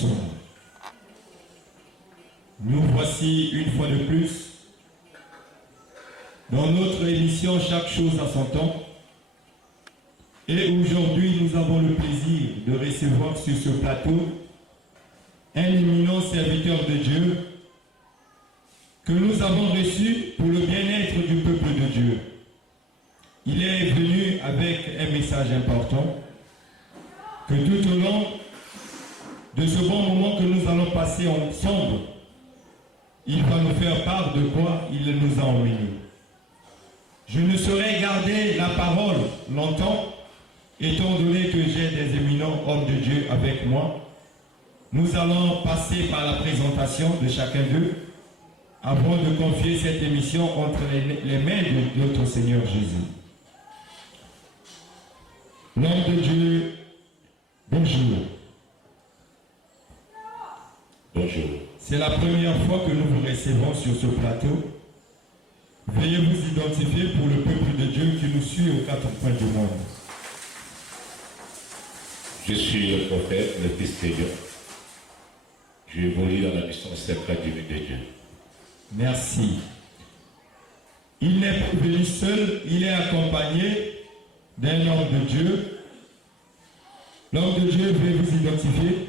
son nom. Nous voici une fois de plus dans notre émission Chaque chose à son temps. Et aujourd'hui, nous avons le plaisir de recevoir sur ce plateau un éminent serviteur de Dieu que nous avons reçu pour le bien-être du peuple de Dieu. Il est venu avec un message important que tout au long de ce bon moment que nous allons passer ensemble, il va nous faire part de quoi il nous a emmenés. Je ne saurais garder la parole longtemps, étant donné que j'ai des éminents hommes de Dieu avec moi. Nous allons passer par la présentation de chacun d'eux avant de confier cette émission entre les mains de notre Seigneur Jésus. L'homme de Dieu, bonjour. Bonjour. C'est la première fois que nous vous recevons sur ce plateau. Veuillez vous identifier pour le peuple de Dieu qui nous suit aux quatre coins du monde. Je suis le prophète, le fils de Dieu. Je évolue dans la mission secrète divine de Dieu. Merci. Il n'est pas venu seul, il est accompagné d'un homme de Dieu. L'homme de Dieu, veuillez vous identifier.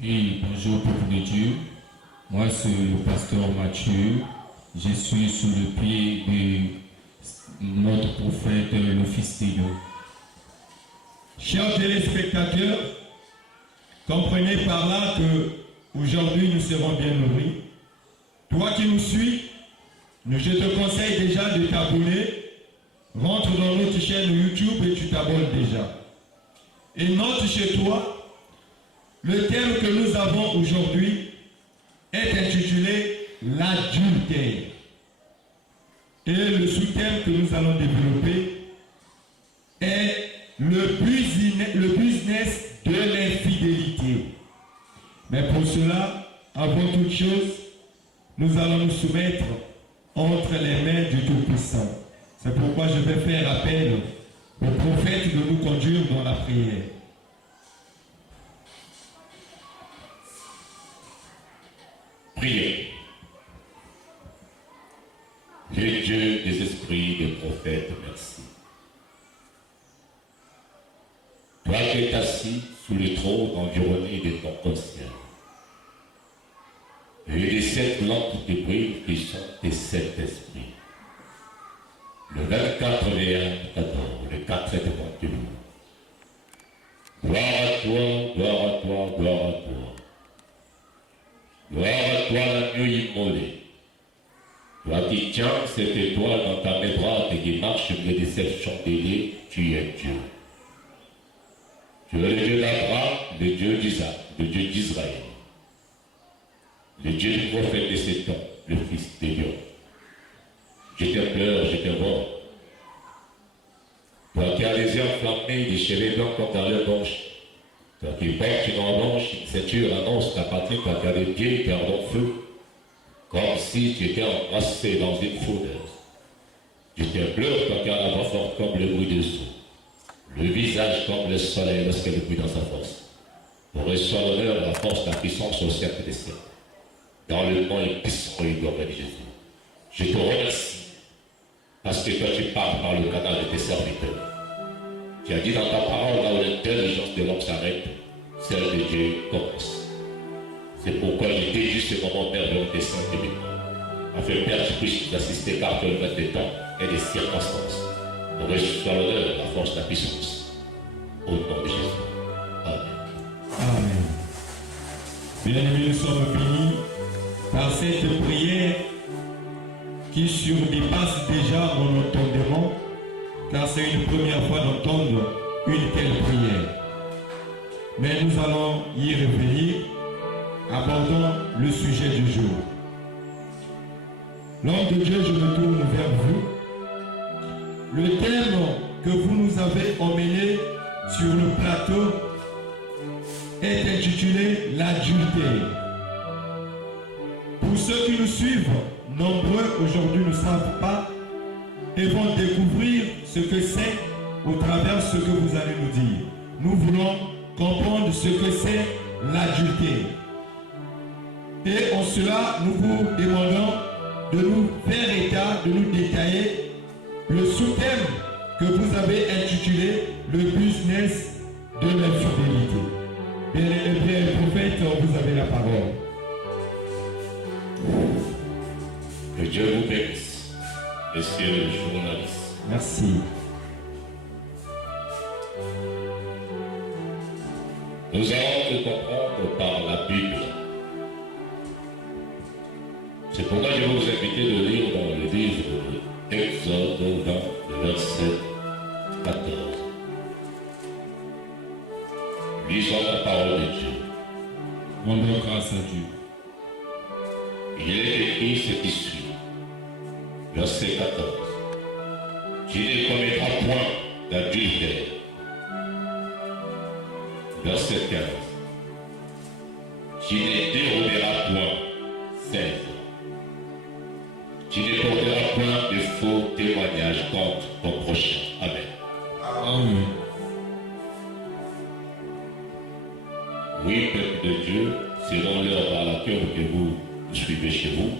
Oui, bonjour peuple de Dieu. Moi c'est le pasteur Mathieu. Je suis sous le pied de notre prophète, le fils de Dieu. Chers téléspectateurs, comprenez par là que aujourd'hui nous serons bien nourris. Toi qui nous suis, je te conseille déjà de t'abonner. Rentre dans notre chaîne YouTube et tu t'abonnes déjà. Et note chez toi, le thème que nous avons aujourd'hui est intitulé l'adultère. Et le sous-thème que nous allons développer est le business de l'infidélité. Mais pour cela, avant toute chose, nous allons nous soumettre entre les mains du Tout-Puissant. C'est pourquoi je vais faire appel au prophète de nous conduire dans la prière. Priez. Le Dieu des esprits, des prophètes, merci. Toi qui es assis sous le trône environné de ton conscient, et les 7 lampes qui brillent qui sont tes 7 esprits. Le 24 V1 14, le 4 est devant Dieu. Gloire à toi, gloire à toi, gloire à toi. Gloire à toi, l'agneau immolé. Toi qui tiens cette étoile dans ta main droite et qui marche au milieu de cette chandelier, tu es Dieu. Tu es le Dieu d'Abraham, le Dieu d'Isaac, le Dieu d'Israël. Le Dieu du prophète de ces temps, le Fils de Dieu. Je te pleure, je te vois. Toi qui as les yeux enflammés, des cheveux blancs comme dans le blanche. Toi qui portes une robe blanche, une ceinture annonce ta patrie, toi qui as les pieds qui ardent en feu, comme si tu étais embrassé dans une fournaise. Je te pleure, toi qui as la voix forte comme le bruit des eaux, le visage comme le soleil lorsqu'elle brille dans sa force. Pour reçoit l'honneur, la force, la puissance au siècle des siècles. Dans le nom et puissant et glorieux de Jésus. Je te remercie parce que toi tu parles par le canal de tes serviteurs. Tu as dit dans ta parole, là où l'intelligence de l'homme s'arrête, celle de Dieu commence. C'est pourquoi je déduis ce moment merveilleux des saints et des morts, afin que Père, tu puisses nous assister car tu es le maître des temps et des circonstances. Pour reçoit l'honneur, la force, la puissance. Au nom de Jésus. Amen. Amen. Bien-aimés, nous sommes bénis par cette prière qui surdépasse déjà mon entendement, car c'est une première fois d'entendre une telle prière. Mais nous allons y revenir, abordons le sujet du jour. L'homme de Dieu, je me tourne vers vous. Le thème que vous nous avez emmené sur le plateau est intitulé l'adultère. Pour ceux qui nous suivent, nombreux aujourd'hui ne savent pas et vont découvrir ce que c'est au travers de ce que vous allez nous dire. Nous voulons comprendre ce que c'est l'adultère. Et en cela, nous vous demandons de nous faire état, de nous détailler le sous-thème que vous avez intitulé le business de l'infidélité. Bien, le prophète, vous avez la parole. Que Dieu vous bénisse, messieurs les journalistes. Merci. Nous allons le comprendre par la Bible. C'est pourquoi je vais vous inviter de lire dans le livre d'Exode 20, verset 14. Lisons la parole de Dieu. Rendons grâce à Dieu. Il est écrit ce qui suit. Verset 14. Tu ne commettras point d'adultère. Verset 15. Tu ne déroberas point. 16. Tu ne porteras point de faux témoignages contre ton prochain. Amen. Amen. Oui, peuple de Dieu, selon l'heure à laquelle que vous suivez chez vous,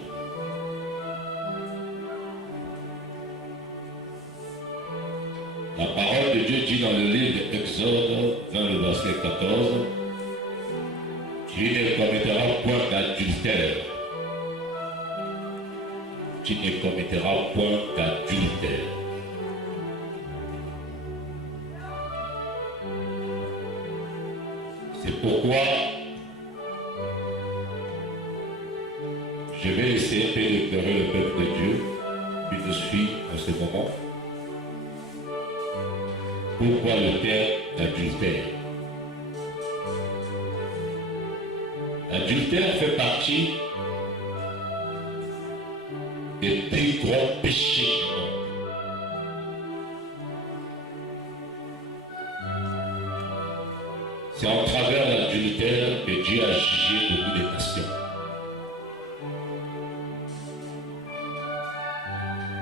la parole de Dieu dit dans le livre d'Exode 20, le verset 14, tu ne commettras point d'adultère. Tu ne commettras point d'adultère. C'est pourquoi je vais essayer un peu d'éclairer le peuple de Dieu qui nous suit en ce moment. Pourquoi le terme d'adultère? L'adultère fait partie des plus grands péchés du monde. C'est en travers l'adultère que Dieu a jugé beaucoup de nations.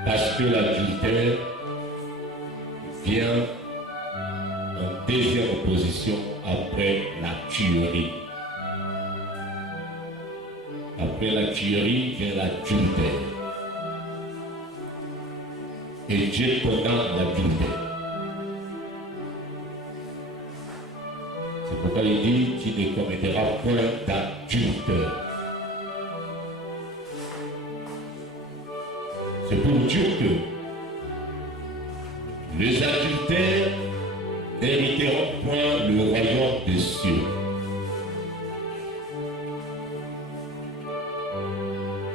Parce que l'adultère vient en deuxième position après la tuerie. Après la tuerie vient l'adultère. Et Dieu condamne l'adultère. C'est pourquoi il dit, tu ne commettras point d'adultère. C'est pour dire que les adultères n'hériteront point le royaume des cieux.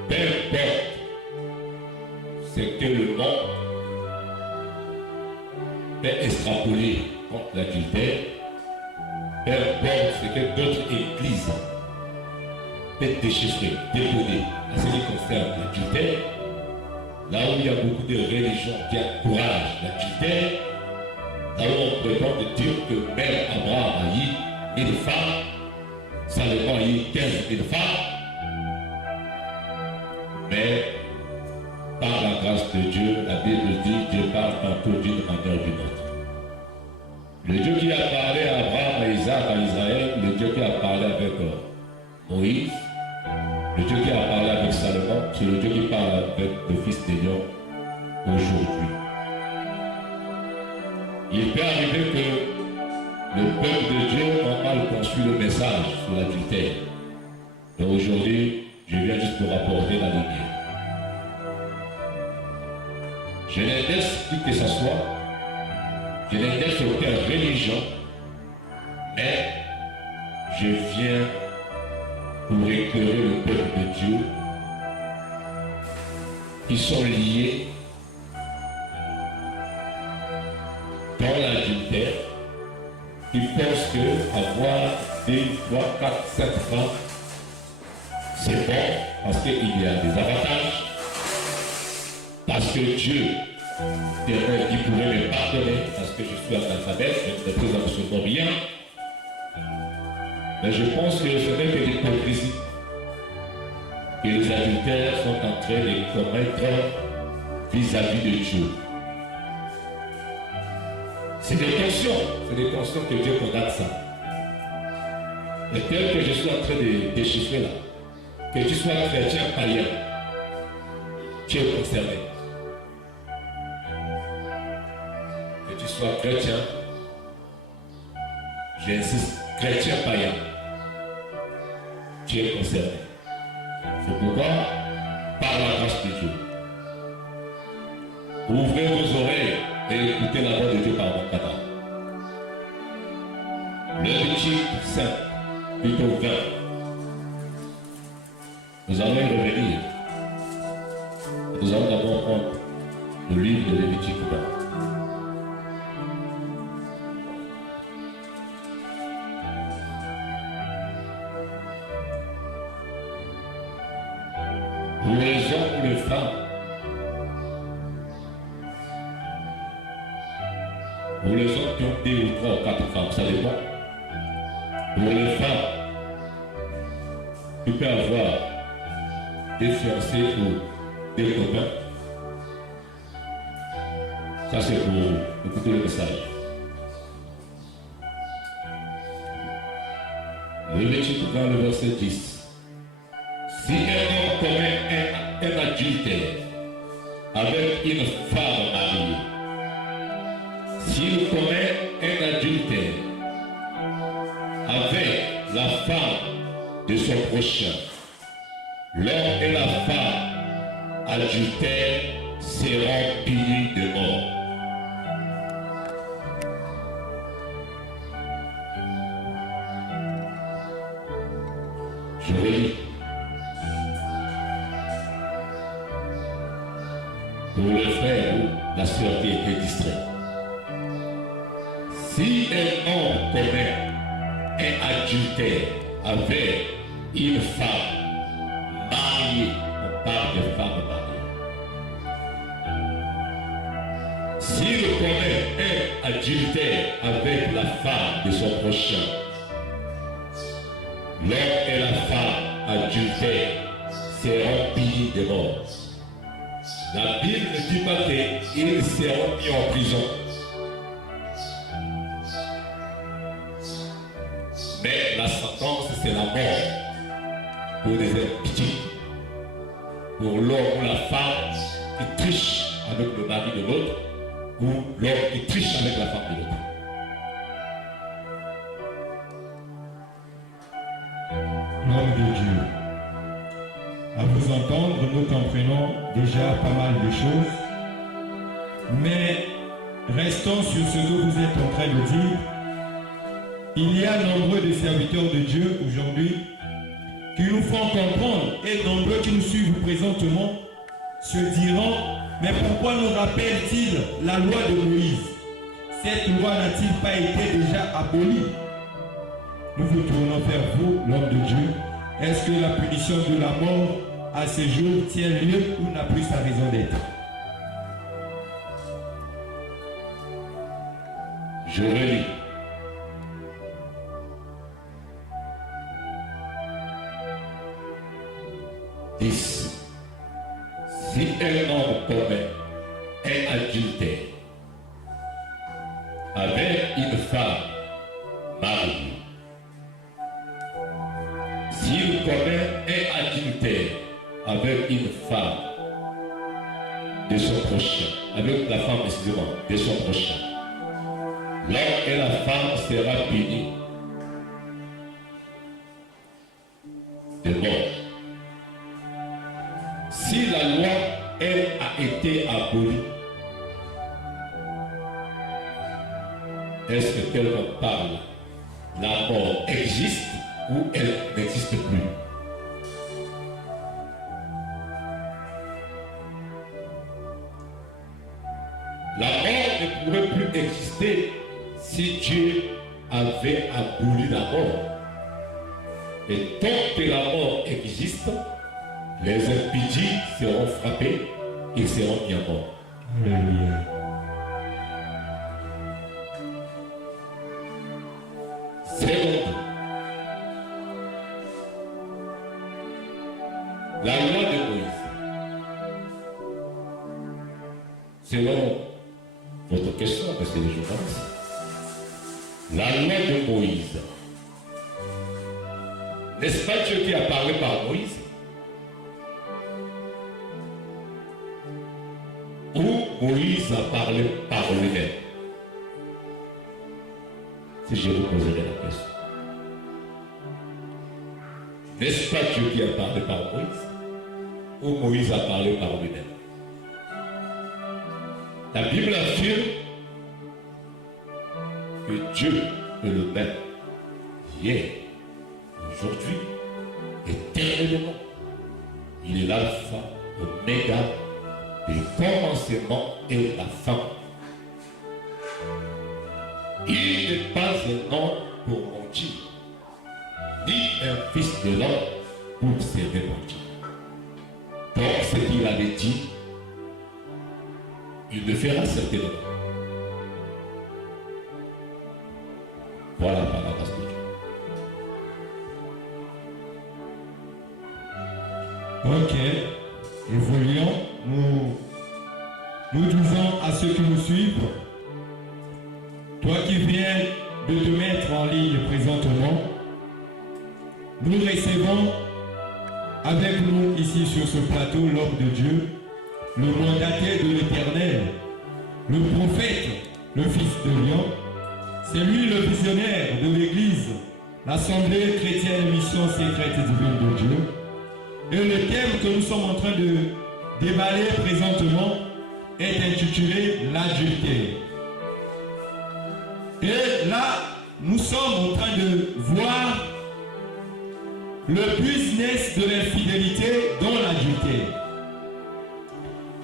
Peu importe ce que le monde peut extrapoler contre l'adultère, peu importe ce que d'autres églises peuvent déchiffrer, décoder à ce qui concerne l'adultère, là où il y a beaucoup de religions qui encouragent l'adultère, là où on prétend dire que même Abraham a eu 1000 femmes, Salomon a eu 15 000 femmes, mais par la grâce de Dieu, la Bible dit, Dieu parle tantôt d'une manière ou d'une autre. Le Dieu qui a parlé à Abraham, à Isaac, à Israël, le Dieu qui a parlé avec Moïse, le Dieu qui a parlé avec Salomon, c'est le Dieu qui parle avec le Fils de l'homme aujourd'hui. Il peut arriver que le peuple de Dieu a mal conçu le message sur l'adultère. Mais aujourd'hui, je viens juste pour apporter la lumière. Je n'indexe qui que ce soit, je n'indexe aucune religion, mais je viens pour éclairer le peuple de Dieu qui sont liés dans l'adultère, qui pensent que avoir 2, 3, 4, 7 femmes, c'est bon parce qu'il y a des avantages, parce que Dieu qui pourrait me pardonner parce que je suis analphabète, je ne maîtrise absolument rien. Mais je pense que ce n'est que l'hypocrisie que les adultères sont en train de commettre vis-à-vis de Dieu. C'est des tensions que Dieu condamne ça. Et tel que je suis en train de déchiffrer là, que tu sois chrétien, païen, tu es concerné. Que tu sois chrétien, j'insiste, chrétien, païen, tu es concerné. C'est pourquoi, par la grâce de Dieu, ouvrez vos oreilles et écoutez la voix de Dieu par mon canal. Lévitique 5, plutôt 20. Nous allons y revenir. Nous allons d'abord prendre le livre de Lévitique 20. Pour les hommes ou les femmes, pour les hommes qui ont 2 ou 3 ou 4 femmes, ça dépend. Pour les femmes, tu peux avoir des fiancés ou des copains. Ça c'est pour vous. Écoutez le message. Lévitique 20, le verset 10. Si un homme commet un adultère avec une femme mariée, s'il commet un adultère avec la femme de son prochain, l'homme et la femme adultères seront punis de mort. Je relis. Pour le frère ou la sœur qui était distrait. Si un homme commet un adultère avec une femme mariée, on parle de femme mariée. S'il commet un adultère avec la femme de son prochain, l'homme et la femme adultère seront punis de mort. La Bible ne dit pas qu'ils seront mis en prison. Mais la sentence, c'est la mort pour les impiétés. Pour l'homme ou la femme qui triche avec le mari de l'autre, ou l'homme qui triche avec la femme de l'autre. L'homme de Dieu. À vous entendre, nous comprenons déjà pas mal de choses, mais restons sur ce que vous êtes en train de dire. Il y a nombreux de serviteurs de Dieu aujourd'hui qui nous font comprendre et nombreux qui nous suivent présentement se diront, mais pourquoi nous rappelle-t-il la loi de Moïse? Cette loi n'a-t-il pas été déjà abolie? Nous vous tournons vers vous, l'homme de Dieu. Est-ce que la punition de la mort à ce jour tient lieu ou n'a plus sa raison d'être? Je relis. Si un homme commet un adultère avec une femme mariée, s'il commet un adultère avec une femme de son prochain, avec la femme, excusez-moi, de son prochain, l'homme et la femme sera punis de mort. Si la loi, elle, a été abolie, est-ce que quelqu'un parle? La mort existe ou elle n'existe plus? La mort ne pourrait plus exister si Dieu avait aboli la mort. Et tant que la mort existe, les impies seront frappés et seront mis à mort. Alléluia. Seconde, la loi de Moïse. Selon votre question, parce que les journalistes, la loi de Moïse N'est-ce pas Dieu qui a parlé par Moïse? Ou Moïse a parlé par lui-même? Si je vous poserai la question. N'est-ce pas Dieu qui a parlé par Moïse? Ou Moïse a parlé par lui-même? La Bible affirme que Dieu est le même hier, aujourd'hui, éternellement. Il est l'alpha, l'oméga, le commencement et la fin. Il n'est pas un homme pour mentir, ni un fils de l'homme pour se repentir. Donc ce qu'il avait dit, il le fera certainement. Voilà par la grâce de Dieu. Ok, évoluons. Nous disons à ceux qui nous suivent, toi qui viens de te mettre en ligne présentement, nous recevons avec nous ici sur ce plateau l'homme de Dieu, le mandataire de l'Éternel, le prophète, le fils de Lion. C'est lui le visionnaire de l'Église, l'Assemblée chrétienne mission secrète divine de Dieu. Et le thème que nous sommes en train de déballer présentement est intitulé l'adultère. Et là, nous sommes en train de voir le business de l'infidélité dans l'adultère.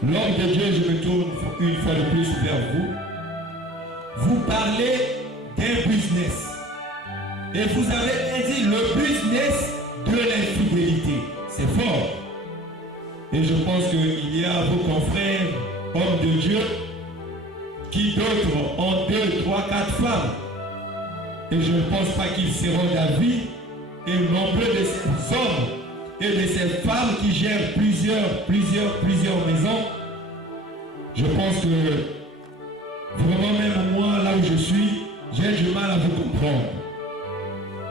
L'homme de Dieu, je me tourne une fois de plus vers vous. Vous parlez d'un business. Et vous avez dit le business de l'infidélité. C'est fort. Et je pense qu'il y a vos confrères, hommes de Dieu, qui d'autres ont 2, 3, 4 femmes. Et je ne pense pas qu'ils seront d'avis. Et nombreux de ces hommes et de ces femmes qui gèrent plusieurs maisons, je pense que vraiment même moi, là où je suis, j'ai du mal à vous comprendre.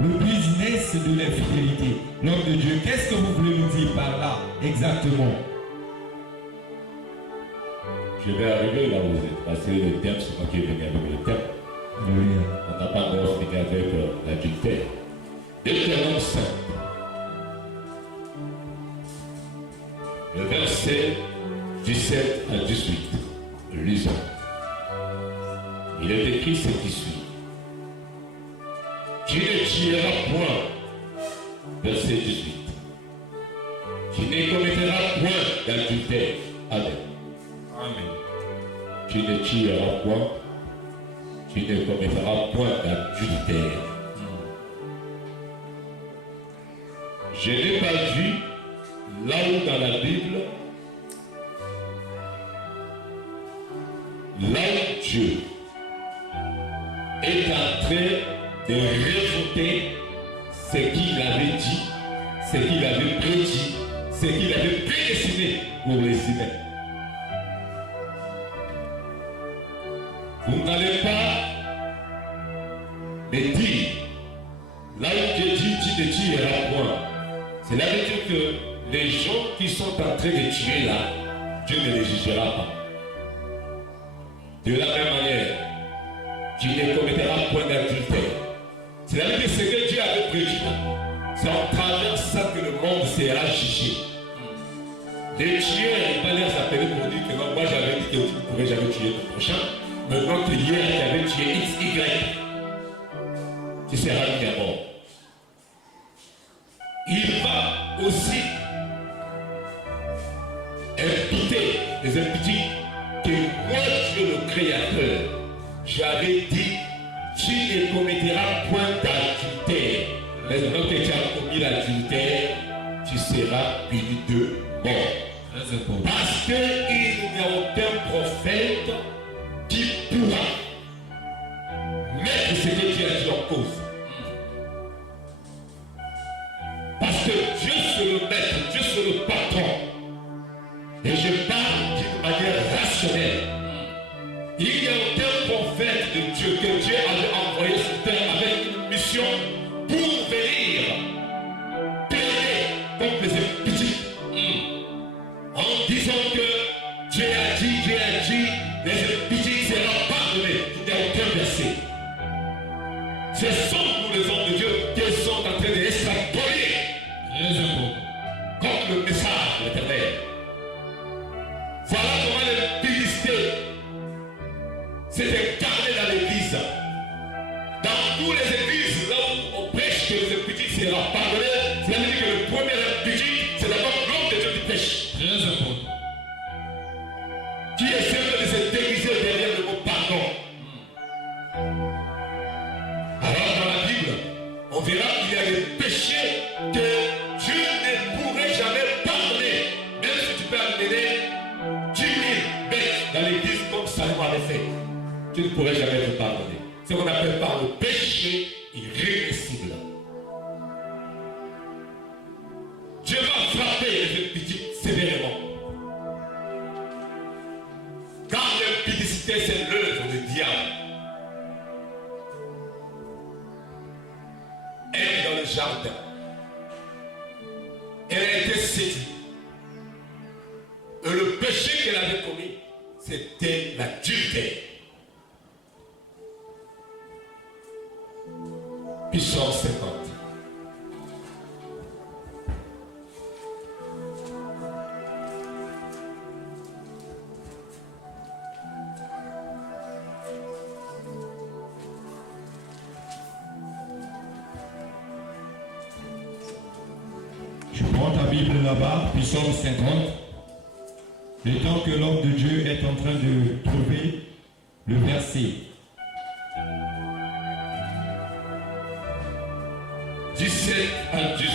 Le business de l'infidélité. L'homme de Dieu, qu'est-ce que vous voulez nous dire par là exactement? Je vais arriver là où vous êtes, parce que le thème, c'est moi qui est venu avec le thème. Oui. On n'a pas encore fini avec l'adultère. Deutéronome 5, le verset 17 à 18, lisons. Il est écrit ce qui suit. Tu ne tueras point, verset 18. Tu ne commettras point d'adultère. Amen. Amen. Tu ne tueras point, tu ne commettras point d'adultère. Je n'ai pas vu là où dans la Bible, là où Dieu est en train de rajouter ce qu'il avait dit, ce qu'il avait prédit, ce qu'il avait prédestiné pour les humains. Vous n'allez pas me dire, là où Dieu dit, tu ne tueras point. Cela veut dire que les gens qui sont en train de tuer là, Dieu ne les jugera pas. De la même manière, tu ne commettras point d'adultère. Cela veut dire que ce que Dieu avait prédit là, c'est en travers ça que le monde sera jugé. Les tueurs, il va les appeler pour dire que non, moi j'avais dit que vous ne pourrez jamais tuer le prochain, mais notre hier qui avait tué X, Y, tu seras mis à mort. Il va aussi imputer les imputés que moi, Dieu le Créateur, j'avais dit, tu ne commettras point d'adultère. Maintenant que tu as commis l'adultère, tu seras puni de mort. Parce qu'il n'y a aucun prophète qui pourra mettre ce que Dieu a dit en cause. Parce que Dieu c'est le maître, Dieu c'est le patron. Et je parle d'une manière rationnelle. Il n'y a aucun prophète de Dieu que Dieu avait envoyé sur terre avec une mission pour venir pourrait jamais te pardonner. Ce qu'on appelle par le péché irrémissible. Dieu va frapper les impudiques sévèrement. Car l'impudicité, c'est l'œuvre du diable. Elle est dans le jardin. Elle a été séduite. Et le péché qu'elle avait commis, c'était l'adultère. Psaume 50. Je prends ta Bible là-bas, Psaume 50. Le temps que l'homme de Dieu est en train de trouver le verset. 17 à 18.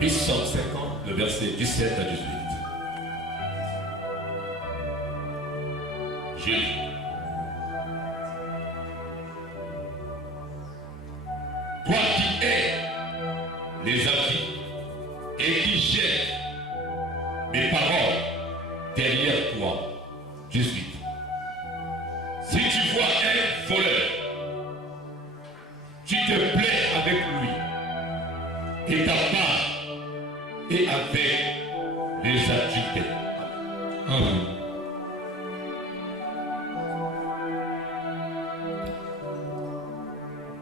Psaume 50, le verset 17 à 18. Jésus. Toi qui es les avis et qui jettes mes paroles derrière toi. 18. Si tu vois un voleur, tu te plais avec lui et ta part est avec les adultères. Amen.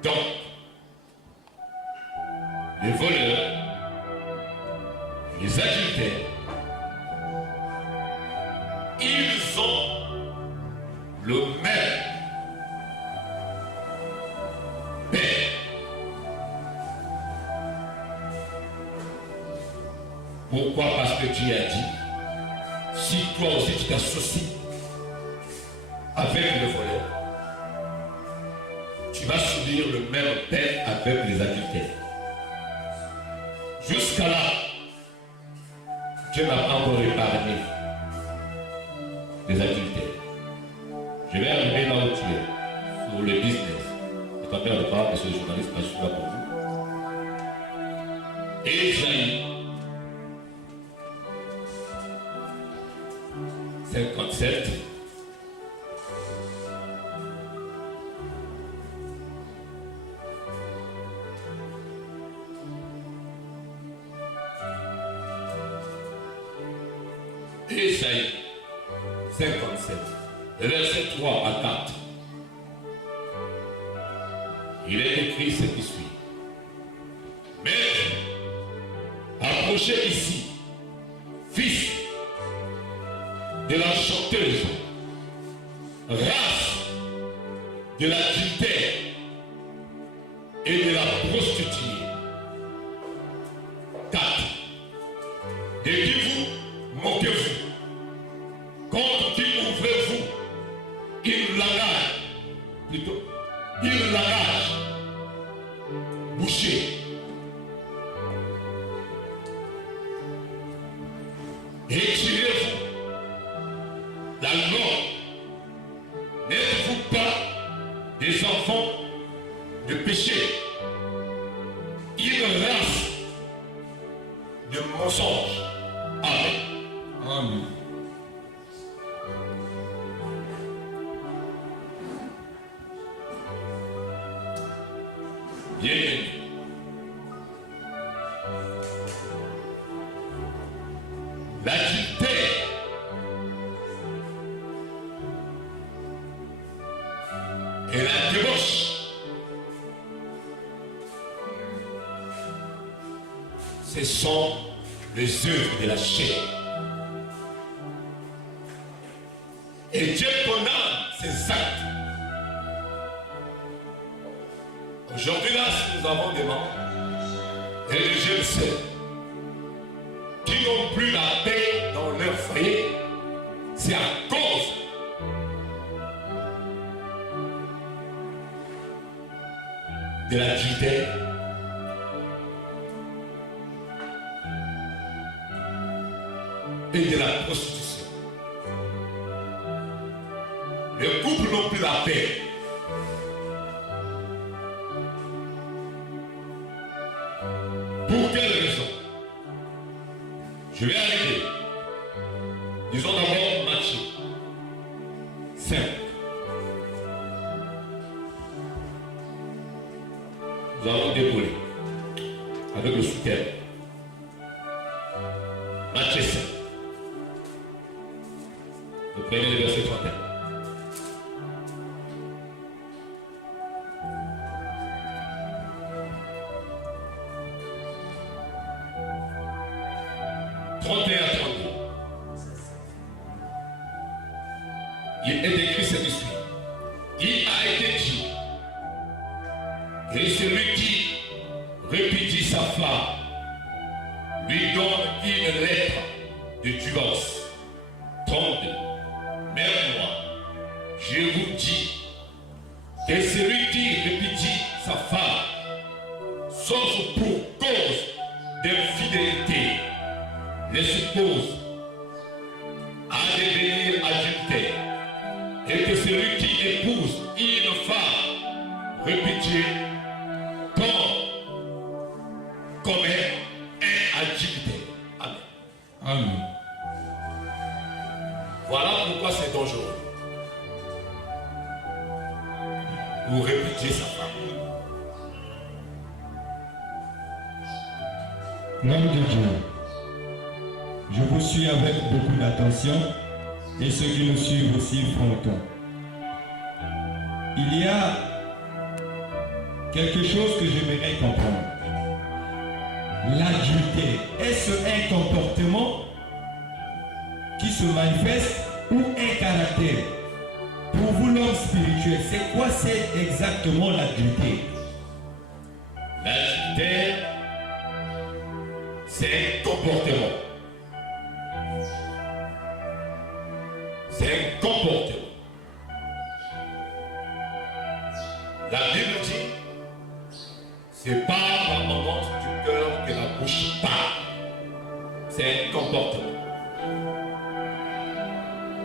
Donc, les voleurs, les adultères, ils ont le même père. Pourquoi? Parce que Dieu a dit, si toi aussi tu t'associes avec le voleur, tu vas subir le même père avec les adultères. Jusqu'à là, Dieu n'a pas encore épargné les adultères. Je vais arriver là où tu es, sur le business. Je t'appelle de part, monsieur le journaliste, parce que je suis là pour vous. Ésaïe 57. Ésaïe 57, verset 3 à 4. Il est écrit ce qui suit. Mais approchez ici, fils de la chanteuse, race de l'adultère et de la prostituée. 4. De qui vous moquez-vous? Contre qui ouvrez-vous une langage? Plutôt, une langage bouchée. Retirez-vous la langue. N'êtes-vous pas des enfants de péché? Une race de mensonges. Amen. Amen. Bien-aimés, l'adultère et la débauche, ce sont les œuvres de la chair. Et Dieu condamne ces actes. Aujourd'hui là, si nous avons des membres et des jeunes sœurs qui n'ont plus la paix dans leur foyer, c'est à cause de l'adultère et de la prostitution. Les couples n'ont plus la paix. Pour quelle raison? Je vais arrêter. Disons d'abord Matthieu 5. Nous allons dérouler avec le soutien. Matthieu 5. Vous prenez le verset 31. Il est écrit ceci. Il a été dit, et celui qui répudie sa femme lui donne une lettre de divorce. 32. Même moi, je vous dis que celui qui répudie sa femme, sauf pour cause d'infidélité, le suppose à devenir adultère, et que celui qui épouse une femme répudiée commet un adultère. Amen. Amen. Voilà pourquoi c'est dangereux. Vous répudiez sa femme. L'homme de Dieu, je vous suis avec beaucoup d'attention et ceux qui nous suivent aussi frontons. Il y a quelque chose que j'aimerais comprendre. L'adultère, est-ce un comportement qui se manifeste ou un caractère? Pour vous, l'homme spirituel, c'est quoi c'est exactement l'adultère? L'adultère, c'est un comportement. C'est un comportement. La Bible dit, c'est pas par moment du cœur que la bouche parle. C'est un comportement.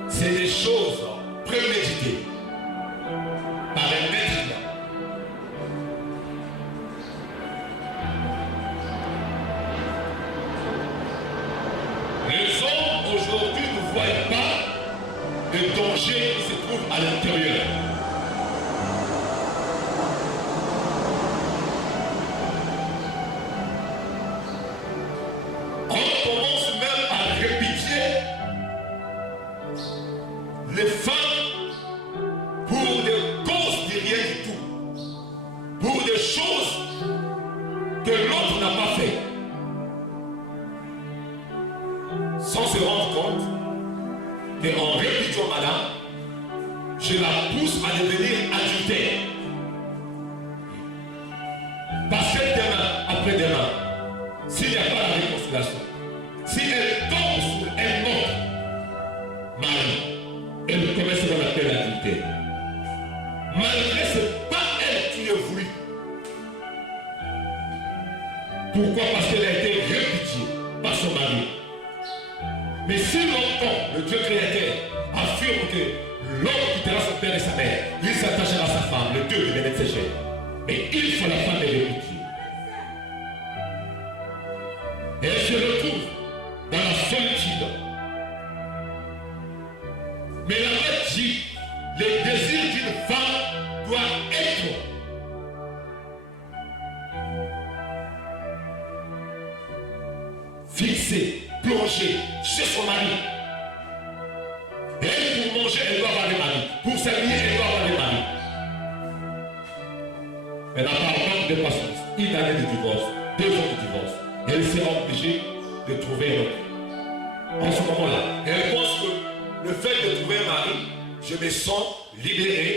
C'est des choses préméditées par un maître. Les hommes aujourd'hui ne voient pas le danger qui se trouve à l'intérieur. On commence même à répudier les femmes pour des causes de rien du tout, pour des choses que l'autre n'a pas fait, sans se rendre compte qu'en répudiant madame, je la pousse à devenir adultère. Parce que demain, après-demain, s'il n'y a pas la réconciliation, si elle tombe sur un autre mari, elle commet ce qu'on appelle l'adultère. Malgré ce n'est pas elle qui est voulu. Pourquoi? Parce qu'elle a été répudiée par son mari. Mais si longtemps le Dieu créateur affirme que l'homme quittera son père et sa mère, il s'attachera à sa femme, le Dieu deviendra ses chers. Mais il faut la femme de répudier. Et elle se retrouve dans la solitude. Mais la Bible dit, le désir d'une femme doit être fixé, plongé chez son mari. Et elle, pour manger, elle doit avoir le mari. Pour s'habiller, elle doit avoir le mari. Elle n'a pas manque de patience. Une année de divorce, 2 ans de divorce. Elle sera obligée de trouver un homme. En ce moment-là, elle pense que le fait de trouver un mari, je me sens libéré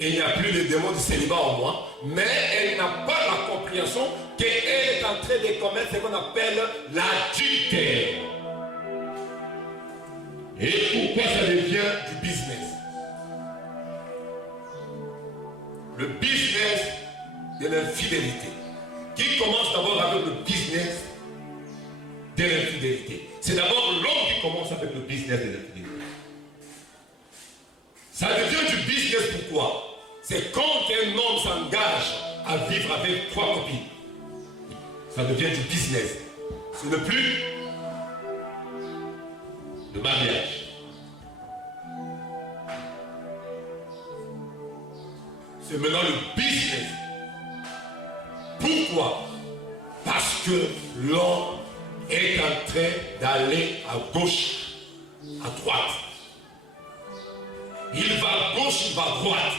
et il n'y a plus de démon de célibat en moi, mais elle n'a pas la compréhension qu'elle est en train de commettre ce qu'on appelle l'adultère. Et pourquoi ça devient du business? Le business de l'infidélité, qui commence d'abord avec le business de l'infidélité. C'est d'abord l'homme qui commence avec le business de l'infidélité. Ça devient C'est quand un homme s'engage à vivre avec 3 copines. Ça devient du business. Ce n'est plus le mariage. C'est maintenant le business. Pourquoi? Parce que l'homme est en train d'aller à gauche, à droite. Il va à gauche, il va à droite.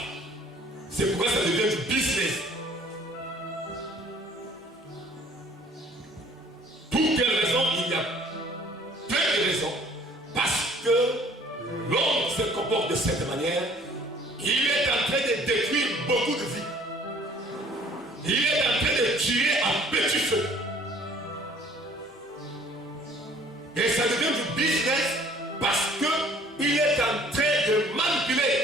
C'est pourquoi ça devient du business. Pour quelle raison? Il y a plein de raisons. Parce que l'homme se comporte de cette manière. Il est en train de détruire beaucoup de vies. Il est en train de tuer à petit feu. Et ça devient du business parce qu'il est en train de manipuler.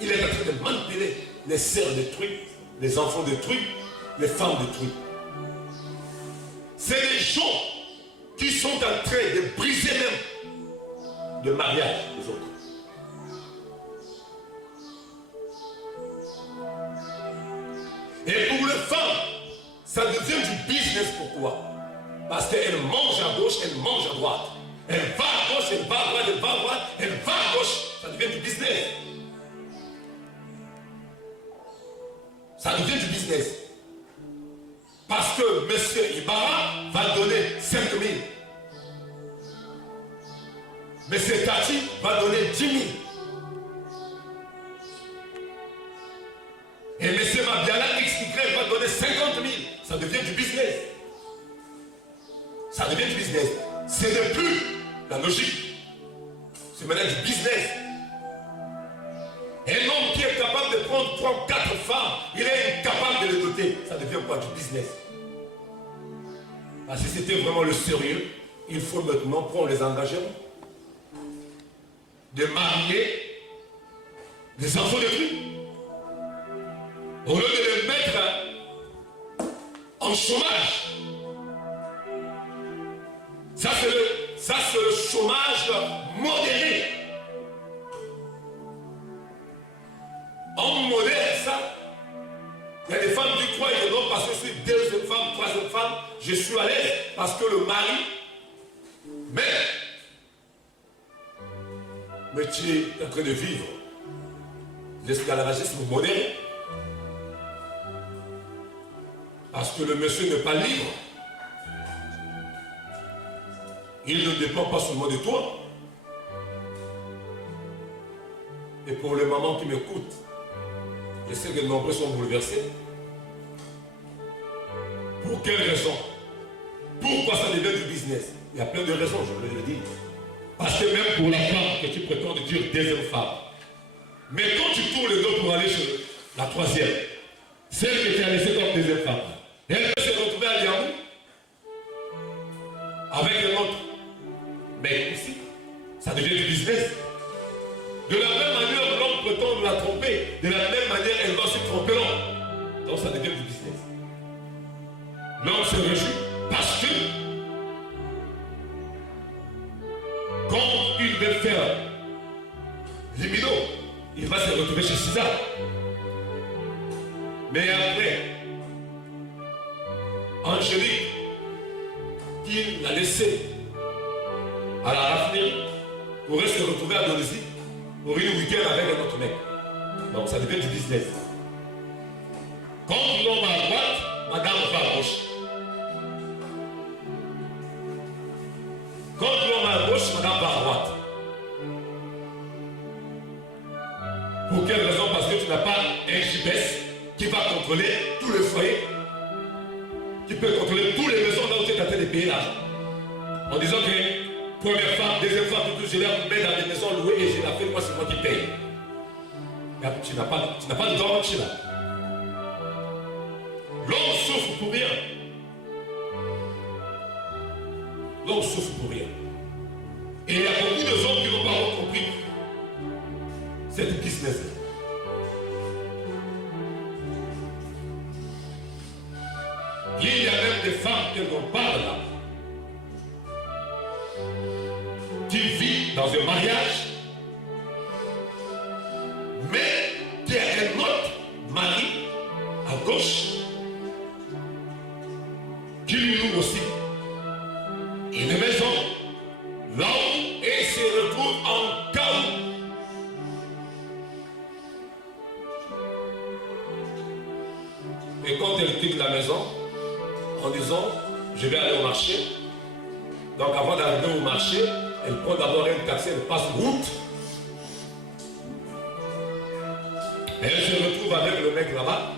Il est en train de manipuler les sœurs détruites, les enfants détruits, les femmes détruites. C'est les gens qui sont en train de briser même le mariage des autres. Et pour les femmes, ça devient du business. Pourquoi? Parce qu'elles mangent à gauche, elles mangent à droite. Elle va à gauche, elle va à droite, elle va à droite, elle va à gauche. Ça devient du business. Ça devient du business. Parce que M. Ibarra va donner 5 000. M. Tati va donner 10 000. Et M. Mabiala XY va donner 50 000. Ça devient du business. Ça devient du business. Ce n'est plus la logique. C'est maintenant du business. Un homme qui est capable de prendre 3 ou 4 femmes, il est incapable de les doter. Ça devient quoi? Du business. Parce que si c'était vraiment le sérieux, il faut maintenant prendre les engagements de marier des enfants de Dieu. Au lieu de les mettre en chômage. Ça c'est le chômage modéré. On modère ça. Il y a des femmes qui croient que non, parce que je suis 2e femme, 3e femme, je suis à l'aise parce que le mari. Mais tu es en train de vivre l'esclavagisme modéré. Parce que le monsieur n'est pas libre. Il ne dépend pas seulement de toi. Et pour les mamans qui m'écoutent, je sais que de nombreux sont bouleversés. Pour quelle raison? Pourquoi ça devient du business? Il y a plein de raisons, je voulais le dire. Parce que même pour la femme que tu prétends dire 2e femme, mais quand tu tournes le dos pour aller sur la 3e, celle que tu as laissée comme 2e femme, elle peut se retrouver à Liamou avec un autre. Mais ici, ça devient du business. De la même manière, l'homme prétend la tromper. De la même manière, elle va se tromper l'homme. Donc ça devient du business. L'homme se réjouit parce que quand il veut faire libido, il va se retrouver chez César. Mais après, Angélique, qui l'a laissé à la raffinerie, pourrait se retrouver à Donizy pour une week-end avec un autre mec. Donc ça devient du business. Quand l'homme à droite, madame va à gauche. Quand l'homme à gauche, madame va à droite. Pour quelle raison? Parce que tu n'as pas un GPS qui va contrôler tout le foyer, qui peut contrôler toutes les maisons là où tu es en train de payer l'argent. En disant que première femme, 2e femme, tout, je les mets dans des maisons louées et je la fais, moi c'est moi qui paye. Tu n'as pas de garantie là. L'homme souffre pour rien. L'homme souffre pour rien. Et il y a beaucoup de gens qui n'ont pas compris cette business. Il y a même des femmes que l'on parle là, qui vivent dans un mariage, mais qu'il y a un autre mari à gauche qui lui loue aussi une maison là où il se retrouve en chaos. Et quand elle quitte la maison en disant je vais aller au marché, donc avant d'arriver au marché, elle prend d'abord un taxi, elle passe route. Et elle se retrouve avec le mec là-bas.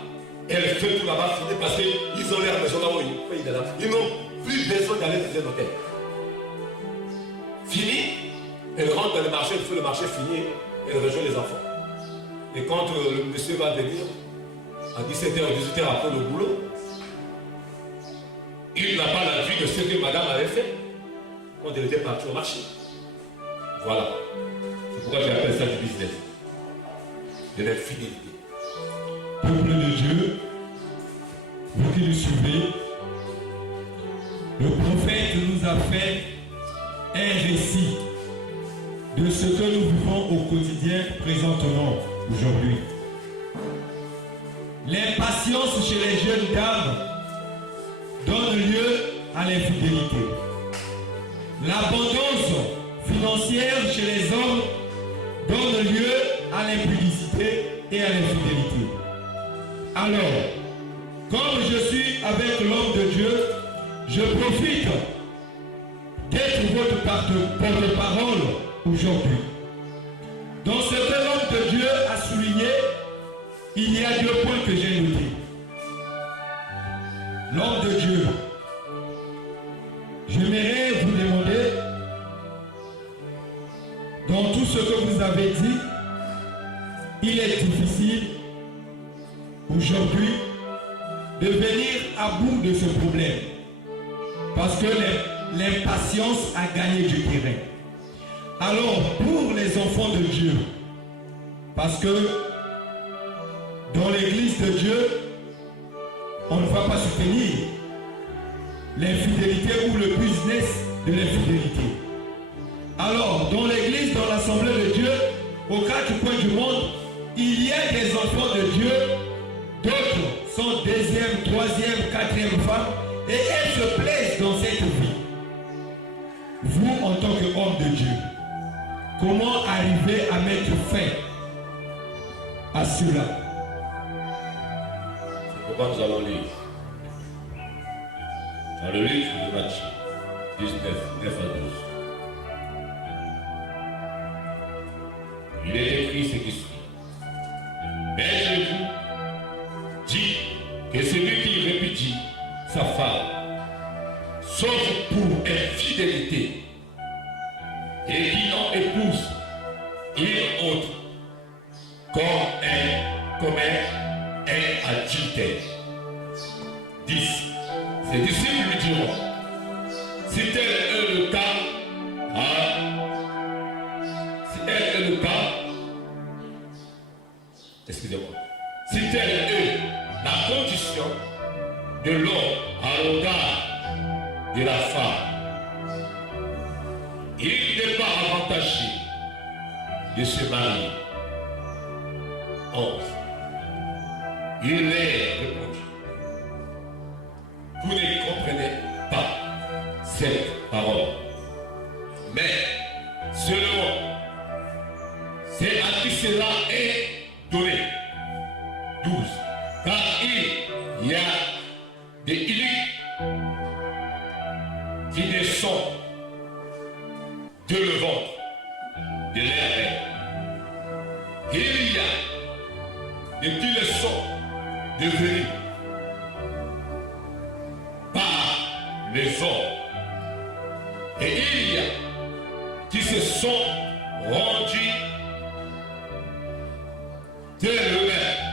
Elle fait tout là-bas, fini parce qu'ils ont leur maison là où ils là. Ils n'ont plus besoin d'aller dans un hôtel. Fini, elle rentre dans le marché, elle fait le marché fini, elle rejoint les enfants. Et quand le monsieur va venir, à 17h, 18h après le boulot, il n'a pas la vue de ce que madame avait fait quand elle était partie au marché. Voilà. C'est pourquoi j'appelle ça du business. De l'infidélité. Peuple de Dieu, vous qui nous suivez, le prophète nous a fait un récit de ce que nous vivons au quotidien présentement, aujourd'hui. L'impatience chez les jeunes dames donne lieu à l'infidélité. L'abondance financière chez les hommes donne lieu à l'impudicité et à l'infidélité. Alors, comme je suis avec l'homme de Dieu, je profite d'être votre porte-parole aujourd'hui. Dans ce que l'homme de Dieu a souligné, il y a 2 points que j'ai notés. L'homme de Dieu, j'aimerais vous demander, dans tout ce que vous avez dit, il est difficile aujourd'hui de venir à bout de ce problème parce que l'impatience a gagné du terrain. Alors pour les enfants de Dieu, parce que dans l'église de Dieu, on ne va pas soutenir l'infidélité ou le business de l'infidélité. Alors dans l'église, dans l'assemblée de Dieu, aux 4 coins du monde, il y a des enfants de Dieu, d'autres sont 2e, 3e, 4e femmes, et elles se plaisent dans cette vie. Vous, en tant qu'homme de Dieu, comment arriver à mettre fin à cela? C'est pourquoi nous allons lire dans le livre de Matthieu 19, 9 à 12. Il est écrit ce qui suit. Mais je vous dis que celui qui répudie sa femme, sauf pour infidélité, et qui n'en épouse une autre, commet un adultère. 10. Ses disciples lui diront, si tel est le cas, si tel est le cas, excusez-moi, si telle est la condition de l'homme à l'égard de la femme, il n'est pas avantagé de se marier. 11. Il est répondu. Vous ne comprenez pas cette parole. Mais seulement, c'est à qui cela est donné. 12. Car il y a des iniques qui descendent de le ventre de l'air. Il y a des qui le sont devenus par les hommes. Et il y a qui se sont rendus de eux-mêmes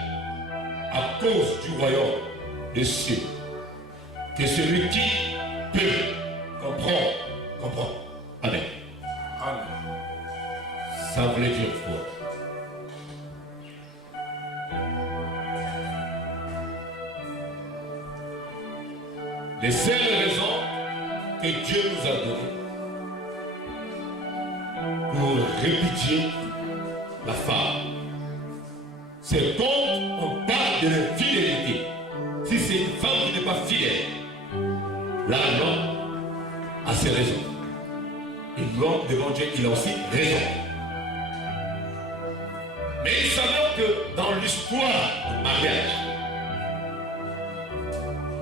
à cause du royaume des cieux. Que celui qui peut comprendre, comprend. Amen. Amen. Ça voulait dire quoi? Les seules raisons que Dieu nous a données pour répudier la femme. C'est quand on parle de l'infidélité. Si c'est une femme qui n'est pas fidèle, là, l'homme a ses raisons. Et l'homme, devant Dieu, il a aussi raison. Mais il s'avère que dans l'histoire du mariage,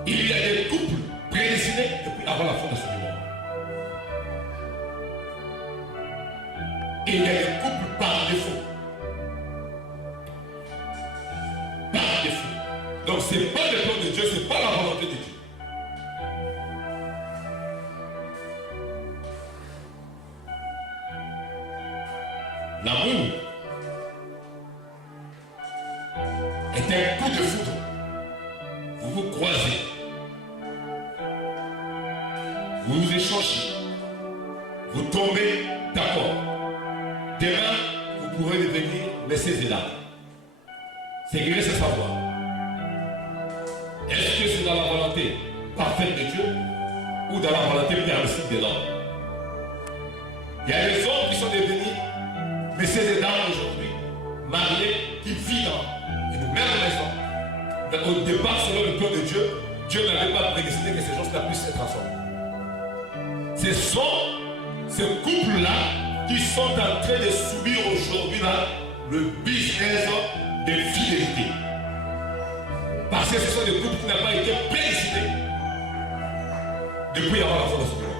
il y a des couples prédestinés depuis avant la fondation du monde. Et il y a des couples par défaut. Par défaut. Donc ce n'est pas le plan de Dieu, ce n'est pas la volonté de Dieu. L'amour est un coup de foudre. Vous vous croisez. Vous vous échangez. Vous tombez d'accord. Demain, vous pourrez devenir messieurs et dames. C'est grâce à savoir. Est-ce que c'est dans la volonté parfaite de Dieu ou dans la volonté permissive de l'homme? Il y a des hommes qui sont devenus messieurs et dames aujourd'hui, mariés, qui vivent dans une même maison. Mais au départ, selon le plan de Dieu, Dieu n'avait pas prédestiné que ces gens-là puissent être ensemble. Ce sont ces couples-là qui sont en train de subir aujourd'hui là le business de fidélité. Parce que ce sont des couples qui n'ont pas été prédestinés depuis avant la fondation du monde.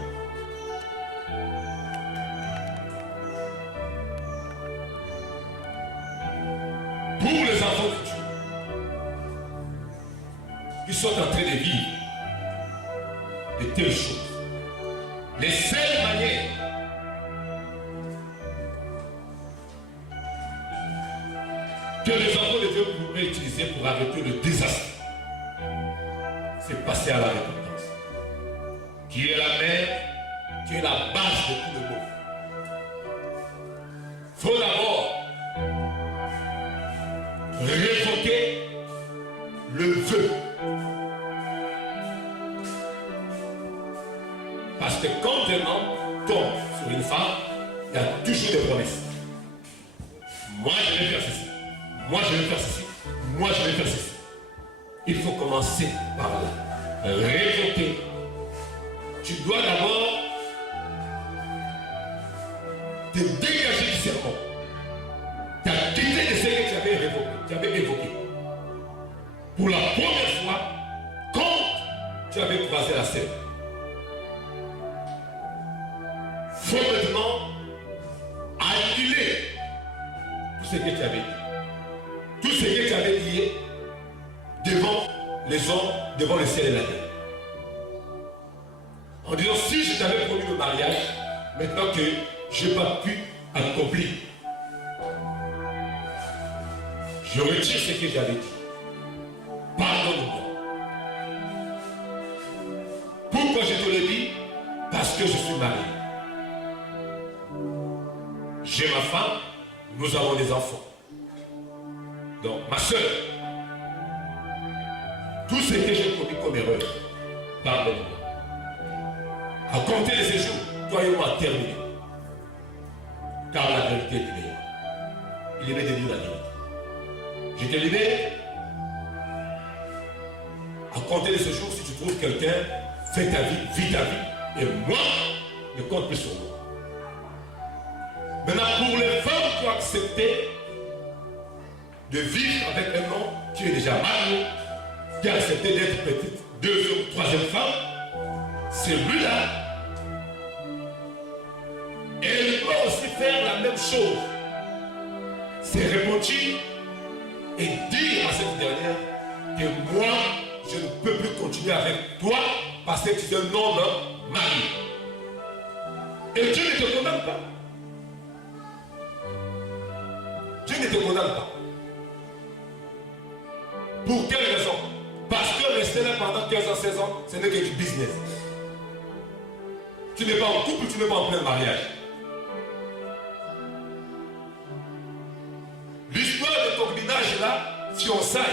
Pour les enfants de Dieu, qui sont en train de vivre de telles choses, les seules manières que les enfants de Dieu pourraient utiliser pour arrêter le désastre, c'est passer à la repentance, qui est la mère, qui est la base de tout le monde. Il faut d'abord révoquer le vœu. Parce que quand un homme tombe sur une femme, il y a toujours des promesses. Moi, je vais faire ceci. Moi, je vais faire ceci. Moi, je vais faire ceci. Il faut commencer par là. Révoquer. Tu dois d'abord te dégager du serment. Tu as quitté de ce que tu avais évoqué. Pour la première fois, quand tu avais croisé la scène. Il faut maintenant annuler tout ce que tu avais dit. Tout ce que tu avais dit devant les hommes, devant le ciel et la terre. En disant, si je t'avais promis le mariage, maintenant que je n'ai pas pu accomplir, je retire ce que j'avais dit. Pardonne-moi. Pourquoi je te le dis? Parce que je suis marié. J'ai ma femme, nous avons des enfants. Donc, ma soeur, tout ce que j'ai commis comme erreur, pardonne-moi. À compter de ces jours, toi et moi terminé. Car la vérité est libérée. Il est de dire la vérité. Je t'ai libéré. À compter de ce jour, si tu trouves quelqu'un, fais ta vie, vis ta vie. Et moi, ne compte plus sur moi. Maintenant, pour les femmes qui ont accepté de vivre avec un homme qui est déjà marié, qui a accepté d'être petite, deuxième ou troisième femme, celui-là, elle doit aussi faire la même chose. C'est repentir et dire à cette dernière que moi, je ne peux plus continuer avec toi parce que tu es un homme marié. Et Dieu ne te condamne pas. Dieu ne te condamne pas. Pour quelle raison? Parce que rester là pendant 15 ans, 16 ans, ce n'est que du business. Tu n'es pas en couple, tu n'es pas en plein mariage. L'histoire de concubinage là, fiançailles,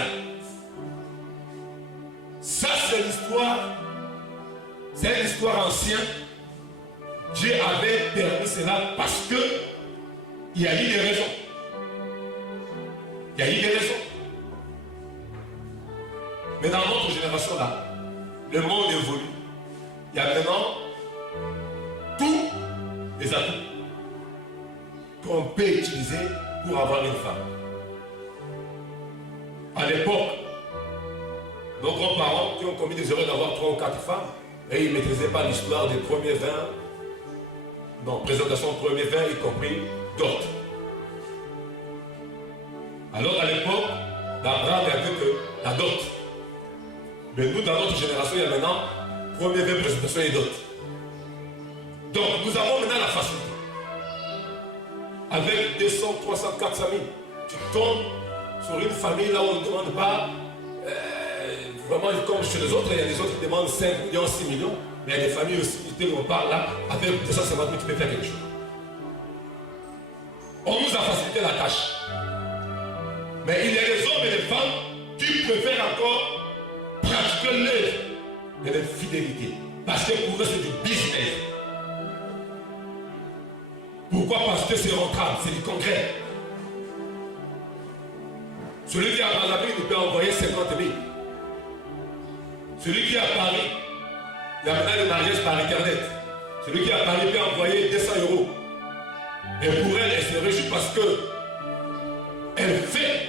ça c'est l'histoire, c'est une histoire ancienne. Dieu avait permis cela parce que Il y a eu des raisons. Il y a eu des raisons. Mais dans notre génération-là, le monde évolue. Il y a maintenant tous les atouts qu'on peut utiliser pour avoir une femme. À l'époque, nos grands-parents qui ont commis des erreurs d'avoir 3 ou 4 femmes, et ils ne maîtrisaient pas l'histoire des premiers vins, non, présentation de premiers vins, y compris d'autres. Alors à l'époque, d'Abraham, il n'y avait que la dot. Mais nous, dans notre génération, il y a maintenant premier vin, présentation et dot. Donc nous avons maintenant la facilité. Avec 200, 300, 400 000, tu tombes sur une famille là où on ne demande pas, vraiment comme chez les autres, il y a des autres qui demandent 5 millions, 6 millions, mais il y a des familles aussi où on parle là, avec 250 000, tu peux faire quelque chose. On nous a facilité la tâche. Mais il y a des hommes et des femmes qui préfèrent encore pratiquer l'œuvre de l'infidélité. Parce que pour eux, c'est du business. Pourquoi? Parce que c'est rentable, c'est du concret. Celui qui a à Brazzaville, il peut envoyer 50 000. Celui qui est à Paris, il y a maintenant le mariage par Internet. Celui qui est à Paris peut envoyer 200 €. Et pour elle, elle se réjouit parce que elle fait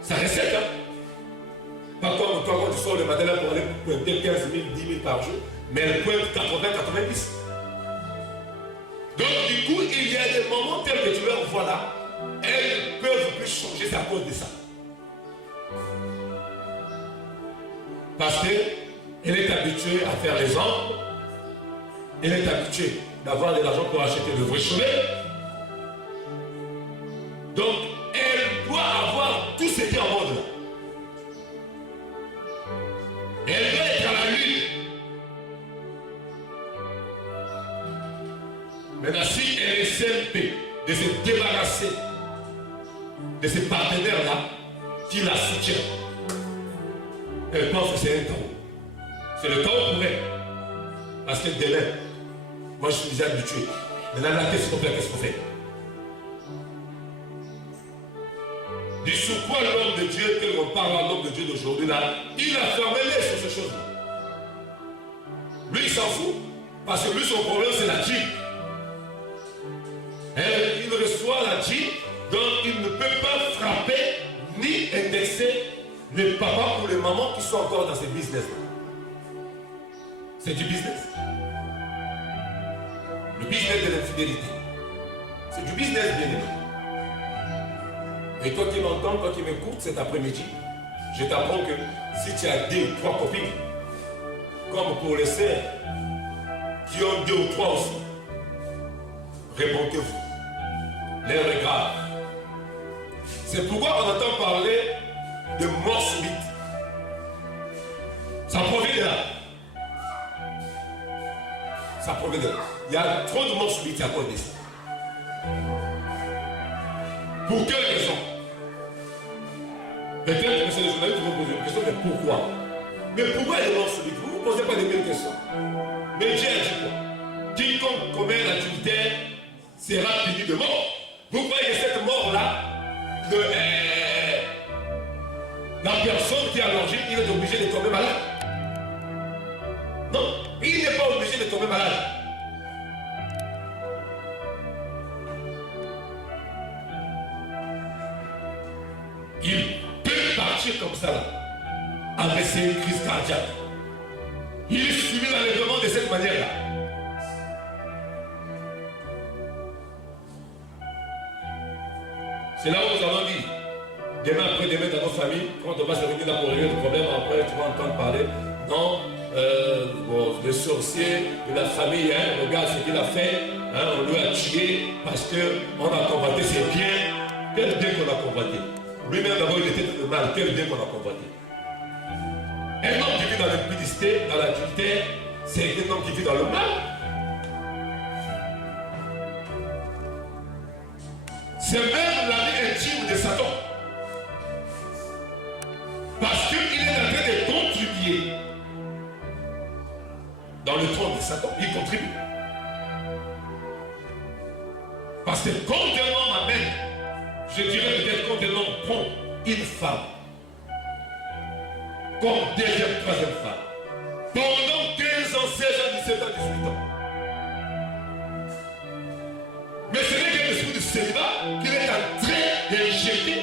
sa recette. Hein? Pas comme toi quand tu sors le matin là pour aller pointer 15 000, 10 000 par jour, mais elle pointe 80, 90. Donc du coup, il y a des moments tels que tu leur vois là, elles peuvent plus changer, c'est à cause de ça. Parce qu'elle est habituée à faire les ordres, elle est habituée d'avoir de l'argent pour acheter le vrai chemin. Donc, elle doit avoir tout ce qui est en mode là. Elle doit être à la lune. Maintenant, si elle est simple de se débarrasser de ces partenaires-là qui la soutiennent, elle pense que c'est un chaos. C'est le chaos pour elle. Parce que demain, moi je suis déjà habitué. Maintenant, là, qu'est-ce qu'on fait? Qu'est-ce qu'on fait? Du sur quoi l'homme de Dieu, tel qu'on parle à l'homme de Dieu d'aujourd'hui, là, il a fermé les sur ces choses-là. Lui, il s'en fout. Parce que lui, son problème, c'est la dîme. Il reçoit la dîme, donc il ne peut pas frapper ni indexer les papas ou les mamans qui sont encore dans ces business-là. C'est du business. Le business de l'infidélité. C'est du business, bien aimé. Et toi qui m'entends, toi qui m'écoutes cet après-midi, je t'apprends que si tu as 2 ou 3 copines, comme pour les sœurs qui ont 2 ou 3 aussi, répondez-vous. L'heure est grave. C'est pourquoi on entend parler de mort subite. Ça provient de là. Ça provient de là. Il y a trop de morts subites à cause de ça. Pour quelle raison? Peut-être que c'est les journalistes qui vont poser une question, mais pourquoi? Mais pourquoi les morts subites? Vous ne vous posez pas les mêmes questions. Mais Dieu a dit quoi? Quiconque commet un adultère sera puni de mort. Vous croyez que cette mort-là, la personne qui est à l'origine, il est obligé de tomber malade? Non, il n'est pas obligé de tomber malade. Il peut partir comme ça, là, avec ses crises cardiaques. Il subit l'enlèvement de cette manière-là. C'est là où nous allons dire, demain après-demain dans nos familles, quand on va se réunir là pour régler le problème, après tu vas entendre parler, non, le sorcier de la famille, hein, regarde ce qu'il a fait, hein, on lui a tué parce qu'on a combattu ses biens. Quel bien qu'on a combattu. Lui-même d'abord il était dans le mal, quel bien qu'on a combattu. Un homme qui vit dans l'impudicité, dans l'adultère, c'est un homme qui vit dans le mal. C'est même la vie intime de Satan. Parce qu'il est en train de contribuer dans le trône de Satan. Il contribue. Parce que quand un homme amène, je dirais peut-être quand un homme prend une femme, comme deuxième, troisième femme, pendant 15 ans, 16 ans, 17 ans, 18 ans. Mais ce n'est qu'un esprit de célibat qu'il est en train d'injecter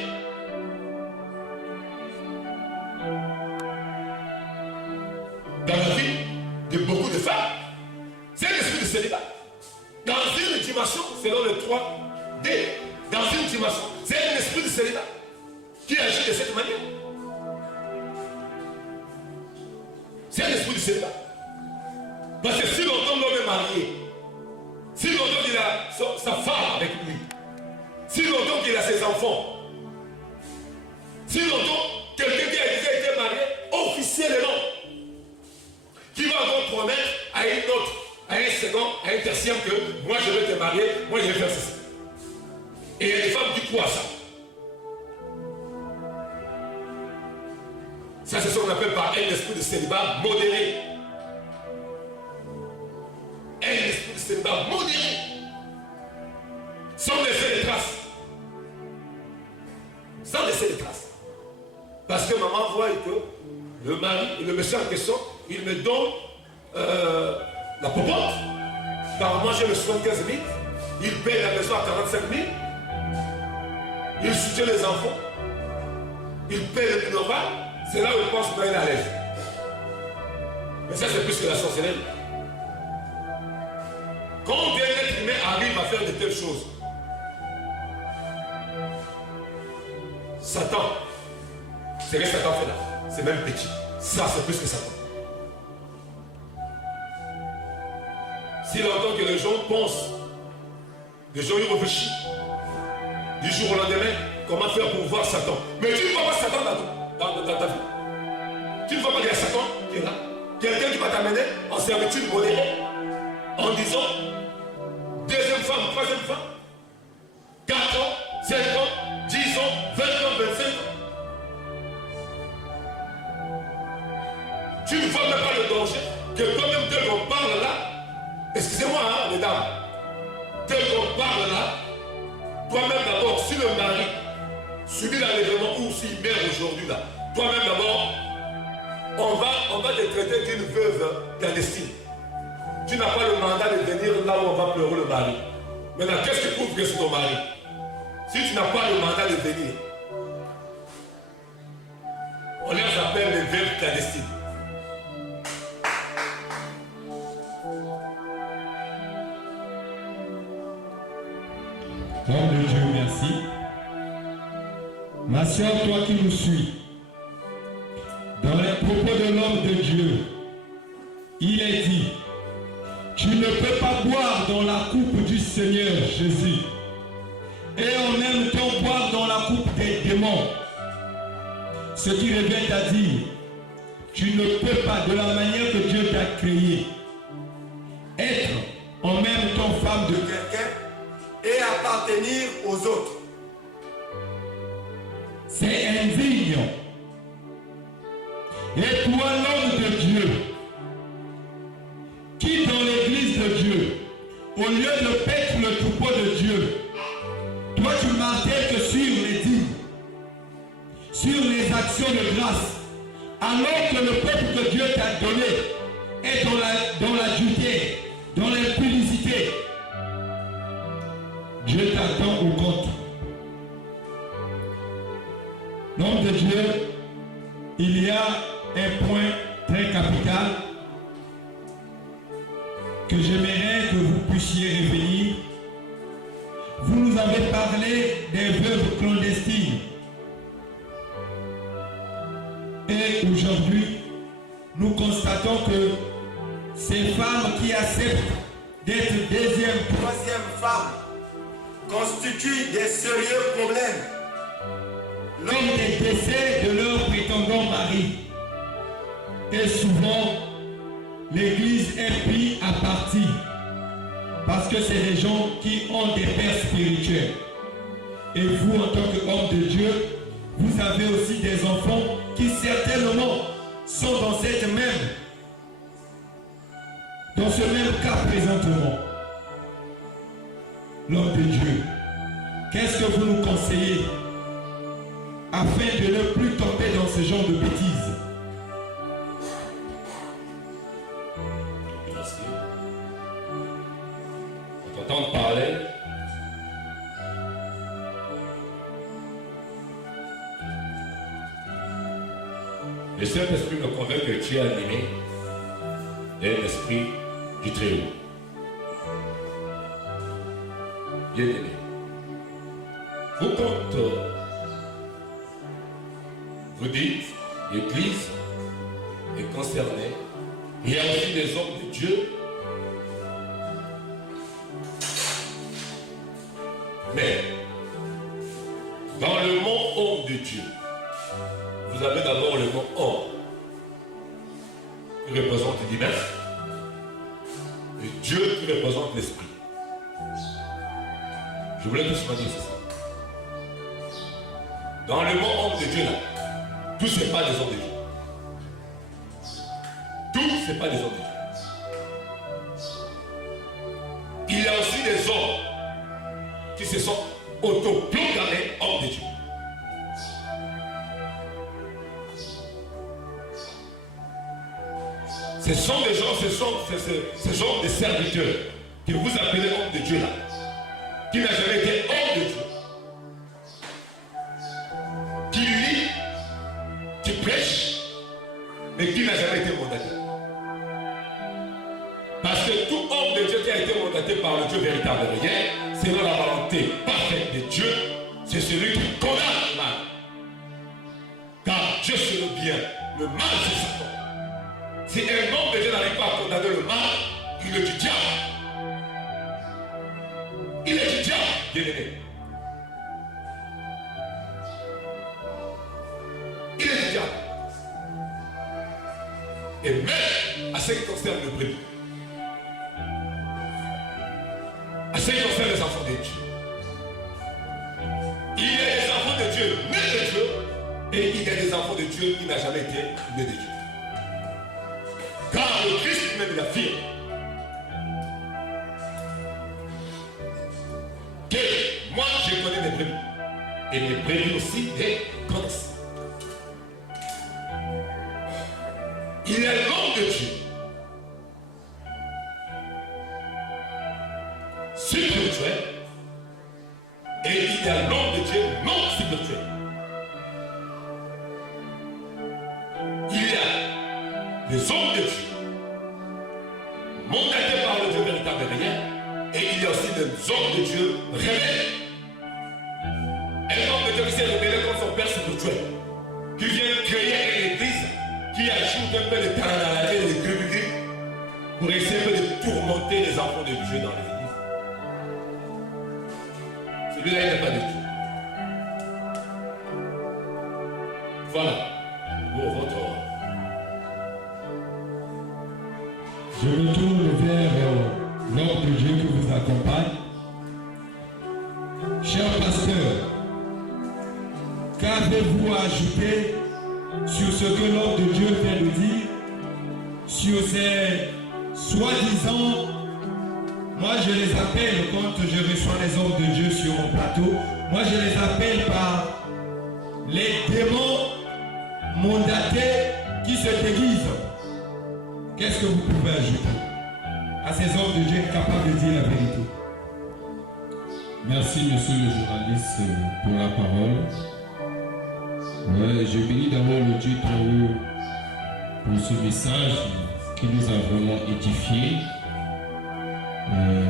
dans la vie de beaucoup de femmes. C'est un esprit de célibat. Dans une dimension, selon le 3D, dans une dimension, c'est un esprit de célibat qui agit de cette manière. C'est un esprit de célibat. Parce que si longtemps l'homme est marié, si longtemps qu'il a sa femme avec lui, si longtemps qu'il a ses enfants, si longtemps quelqu'un qui a déjà été marié officiellement, qui va encore promettre à une autre, à un second, à un tertiaire que moi je vais te marier, moi je vais faire ceci. Et il y a des femmes qui croient à ça. Ça c'est ce qu'on appelle par un esprit de célibat modéré. Un esprit de célibat modéré. Sans laisser les traces. Sans laisser les traces. Parce que maman voit que le mari, le monsieur en question, il me donne la popote. Par moi j'ai le 75 000. Il paye la maison à 45 000. Il soutient les enfants. Il paye le normal. C'est là où il pense qu'il est à l'aise. Mais ça c'est plus que la sorcellerie. Quand un être humain arrive à faire de telles choses, Satan, c'est ce que Satan fait là. C'est même petit. Ça, c'est plus que Satan. Si longtemps que les gens pensent, les gens y réfléchissent, du jour au lendemain, comment faire pour voir Satan. Mais tu ne vois pas Satan dans ta vie. Tu ne vois pas qu'il y a Satan qui est là. Quelqu'un qui va t'amener en servitude modérée, en disant, deuxième femme, troisième femme, 4 ans, 5 ans, 10 ans, 20 ans, 25 ans. Tu ne vois même pas le danger que toi-même, tel qu'on parle là, excusez-moi, hein, les dames, tel qu'on parle là, toi-même d'abord, si le mari subit l'enlèvement ou s'il meurt aujourd'hui là, toi-même d'abord, on va te traiter d'une veuve clandestine. Tu n'as pas le mandat de venir là où on va pleurer le mari. Maintenant, qu'est-ce qui prouve que c'est ton mari? Si tu n'as pas le mandat de venir, on les appelle les veuves clandestines. Homme de Dieu, merci. Ma soeur, toi qui nous suis, dans les propos de l'homme de Dieu, il est dit, tu ne peux pas boire dans la coupe du Seigneur Jésus et en même temps boire dans la coupe des démons. Ce qui revient à dire, tu ne peux pas, de la manière que Dieu t'a créé, être en même temps femme de quelqu'un et appartenir aux autres. C'est indigne. Et toi, l'homme de Dieu, qui dans l'église de Dieu, au lieu de paître le troupeau de Dieu, toi tu martèles que sur les dîmes, sur les actions de grâce, alors que le peuple que Dieu t'a donné est dans la dureté, dans l'impudicité. Dieu t'attend au compte. L'homme de Dieu, il y a un point très capital que j'aimerais que vous puissiez revenir. Vous nous avez parlé des veuves clandestines. Et aujourd'hui, nous constatons que ces femmes qui acceptent d'être deuxième, troisième femme constituent des sérieux problèmes lors des décès de leurs prétendants maris. Et souvent, l'Église est prise à partie parce que c'est des gens qui ont des pères spirituels. Et vous, en tant qu'homme de Dieu, vous avez aussi des enfants qui certainement sont dans ce même cas présentement. l'homme de Dieu, qu'est-ce que vous nous conseillez afin de ne plus tomber dans ce genre de bêtises? Merci. On t'entend parler. Le Saint-Esprit me convainc que tu es animé d'un esprit du Très-Haut. Bien-aimé, vous compte, vous dites, l'Église est concernée. Il y a aussi des hommes de Dieu. Mais, dans le mot homme de Dieu, vous avez d'abord le mot homme, qui représente l'humain, et Dieu qui représente l'esprit. Je voulais tout ce dire ça. Dans le mot homme de Dieu, là, tous ce n'est pas des hommes de Dieu. Tous ce n'est pas des hommes de Dieu. Il y a aussi des hommes qui se sont autoproclamés hommes de Dieu. Ce sont des gens, ce sont des serviteurs que vous appelez hommes de Dieu là, qui n'a jamais été homme de Dieu, qui lit, qui prêche, mais qui n'a jamais été mandaté. Parce que tout homme de Dieu qui a été mandaté par le Dieu véritable de rien, selon la volonté parfaite de Dieu, c'est celui qui condamne le mal. Car Dieu c'est le bien, le mal c'est Satan. Si un homme de Dieu n'arrive pas à condamner le mal, il est du diable. Il est du diable, bien-aimé. Il est du diable. Et même à ce qui concerne le brebis, à ce qui concerne les enfants de Dieu, il y a des enfants de Dieu nés de Dieu, et il y a des enfants de Dieu qui n'ont jamais été nés de Dieu. Car le Christ même l'affirme que moi je connais mes brebis et mes brebis aussi les connaissent. Il y a l'homme de Dieu spirituel et il y a l'homme de Dieu non spirituel. Il y a les hommes de Dieu mandatés par le Dieu véritable de rien, et il y a aussi des hommes de Dieu révélés. Un homme de Dieu qui s'est révélé comme son père spirituel, qui vient créer une église, qui ajoute un peu de taranalé et de gris pour essayer de tourmenter les enfants de Dieu dans les églises. Celui-là, il n'est pas de Dieu. Voilà pour votre ordre. Je me tourne vers l'homme de Dieu qui vous accompagne. Cher pasteur, qu'avez-vous à ajouter sur ce que l'homme de Dieu vient de dire, sur ces soi-disant, moi je les appelle quand je reçois les hommes de Dieu sur mon plateau, moi je les appelle par les démons mandatés qui se déguisent. Qu'est-ce que vous pouvez ajouter à ces hommes de Dieu capables de dire la vérité? Merci, monsieur le journaliste, pour la parole. Je bénis d'abord le Dieu très haut pour ce message qui nous a vraiment édifiés.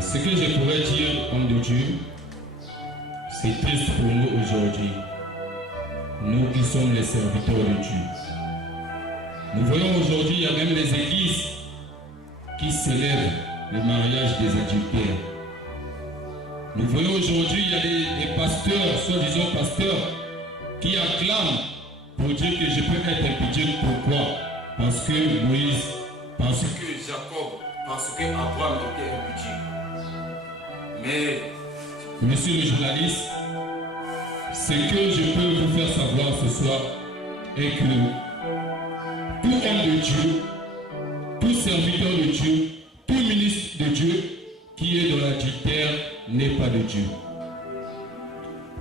Ce que je pourrais dire, homme de Dieu, c'est triste pour nous aujourd'hui, nous qui sommes les serviteurs de Dieu. Nous voyons aujourd'hui, il y a même des églises qui célèbrent le mariage des adultères. Nous voyons aujourd'hui, il y a des pasteurs, soi-disant pasteurs, qui acclament pour dire que je peux être impudique. Pourquoi? Parce que Moïse, parce que Jacob, parce que Abraham était impudique. Mais, monsieur le journaliste, ce que je peux vous faire savoir ce soir est que tout homme de Dieu, tout serviteur de Dieu, tout ministre de Dieu qui est dans l'adultère n'est pas de Dieu. Dieu.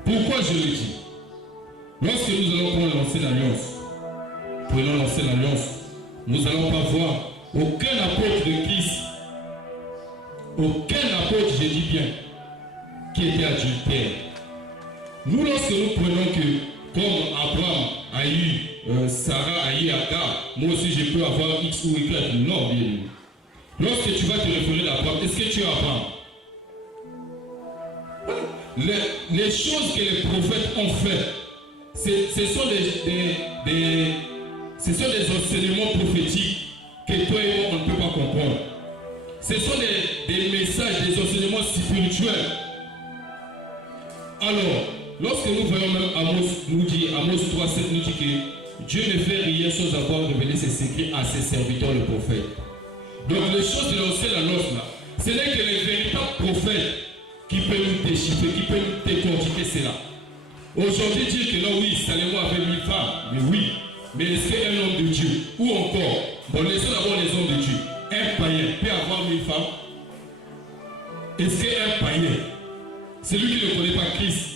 Pourquoi je le dis? Lorsque nous allons prendre l'ancienne alliance, prenons l'ancienne alliance, nous n'allons pas voir aucun apôtre de Christ, aucun apôtre, je dis bien, qui était adultère. Nous, lorsque nous prenons que, comme Abraham a eu Sarah a eu Agar, moi aussi je peux avoir X ou Y. Non, bien. Lorsque tu vas te référer à Abraham, est-ce que tu es Abraham? Les choses que les prophètes ont fait, ce sont des enseignements prophétiques que toi et moi on ne peut pas comprendre. Ce sont des messages, des enseignements spirituels. Alors, lorsque nous voyons même Amos 3,7 nous dit que Dieu ne fait rien sans avoir révélé ses secrets à ses serviteurs, les prophètes. Donc les choses de l'ancienne alliance là, ce n'est que les véritables prophètes qui peuvent nous déchiffrer, qui peuvent nous décortiquer cela. Aujourd'hui, dire que là, oui, Salomon avait 1000 femmes, mais oui, mais est-ce qu'un homme de Dieu, ou encore, bon, laissons d'abord les hommes de Dieu, un païen peut avoir 1000 femmes? Est-ce qu'un païen, celui qui ne connaît pas Christ,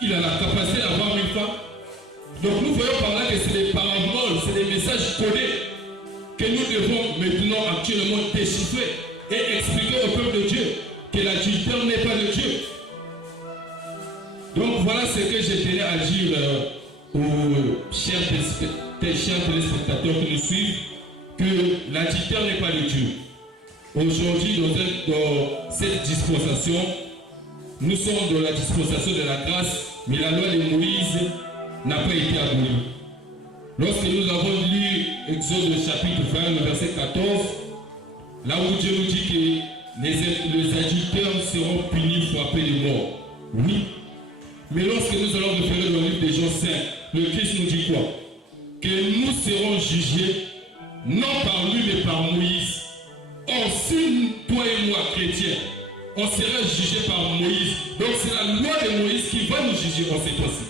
il a la capacité d'avoir 1000 femmes? Donc nous voyons par là que c'est des paraboles, c'est des messages codés que nous devons maintenant actuellement déchiffrer et expliquer au peuple de Dieu que l'adultère n'est pas de Dieu. Donc voilà ce que je tenais à dire aux chers téléspectateurs qui nous suivent, que l'adultère n'est pas de Dieu. Aujourd'hui, dans cette dispensation, nous sommes dans la dispensation de la grâce, mais la loi de Moïse n'a pas été abolie. Lorsque nous avons lu Exode chapitre 20, le verset 14, là où Dieu nous dit que les adultères seront punis, frappés de mort. Oui. Mais lorsque nous allons référer dans le livre des Jean 5, le Christ nous dit quoi? Que nous serons jugés non par lui mais par Moïse. Or, si toi et moi, chrétiens, on sera jugés par Moïse, donc c'est la loi de Moïse qui va nous juger en cette fois-ci.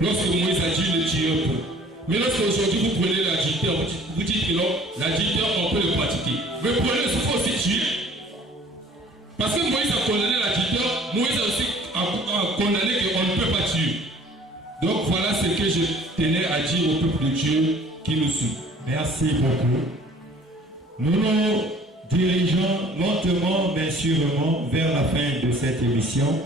Lorsque Moïse a dit ne tuez pas. Mais lorsque aujourd'hui vous prenez l'adultère, vous dites que non, l'adultère on peut le pratiquer. Mais prenez ce qu'il faut aussi tuer. Parce que Moïse a condamné l'adultère, Moïse a aussi condamné qu'on ne peut pas tuer. Donc voilà ce que je tenais à dire au peuple de Dieu qui nous suit. Merci beaucoup. Nous nous dirigeons lentement mais sûrement vers la fin de cette émission.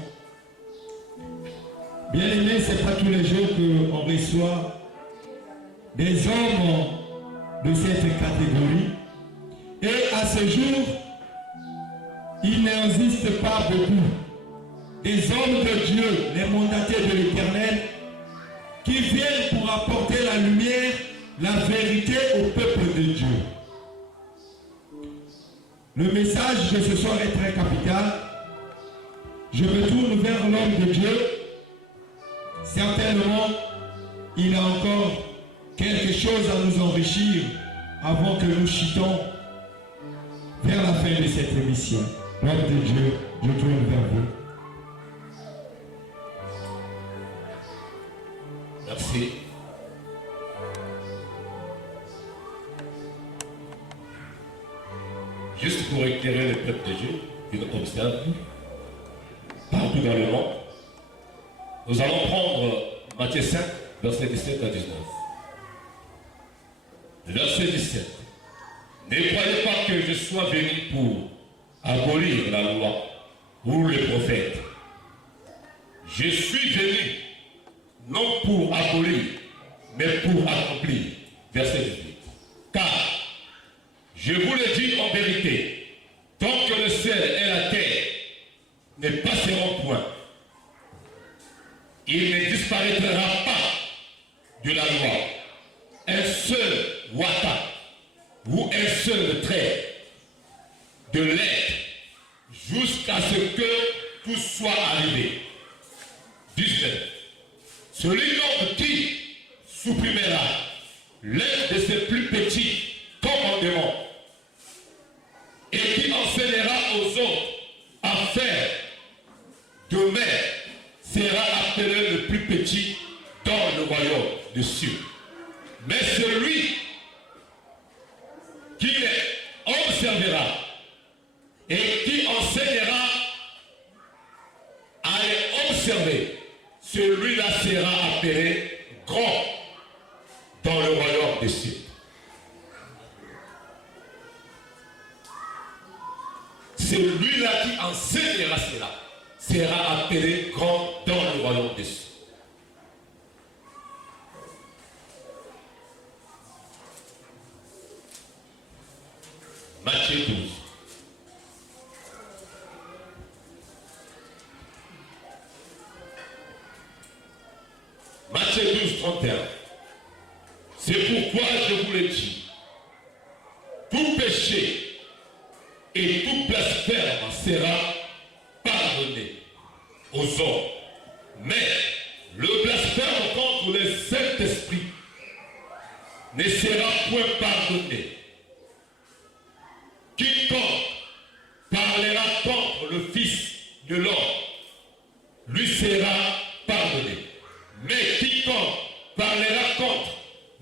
Bien aimé, ce n'est pas tous les jours qu'on reçoit des hommes de cette catégorie. Et à ce jour, il n'existe pas beaucoup des hommes de Dieu, les mandataires de l'Éternel, qui viennent pour apporter la lumière, la vérité au peuple de Dieu. Le message de ce soir est très capital. Je me tourne vers l'homme de Dieu. Certainement, il a encore quelque chose à nous enrichir avant que nous chutons vers la fin de cette émission. L'homme de Dieu, je tourne vers vous. Merci. Juste pour éclairer le peuple de Dieu, qui nous observe partout dans le monde, nous allons prendre Matthieu 5, verset 17 à 19. Verset 17. Ne croyez pas que je sois venu pour abolir la loi ou les prophètes. Je suis venu non pour abolir, mais pour accomplir. Verset 18. Car, je vous le dis en vérité, tant que le ciel et la terre ne passeront point, il ne disparaîtra pas de la loi un seul wata ou un seul trait de lettre jusqu'à ce que tout soit arrivé. 19. Celui donc qui supprimera l'un de ses plus petits commandements et qui enseignera aux autres à faire de même sera appelé le plus petit dans le royaume des cieux. Mais celui qui les observera et qui enseignera grand dans le royaume des cieux. Celui-là qui enseignera cela sera appelé grand dans le royaume des cieux. Matthieu 12. Matthieu 12, 31. C'est pourquoi je vous le dis, tout péché et tout blasphème sera pardonné aux hommes. Mais le blasphème contre le Saint-Esprit ne sera point pardonné. Quiconque parlera contre le Fils de l'homme lui sera pardonné. Mais quiconque parlera contre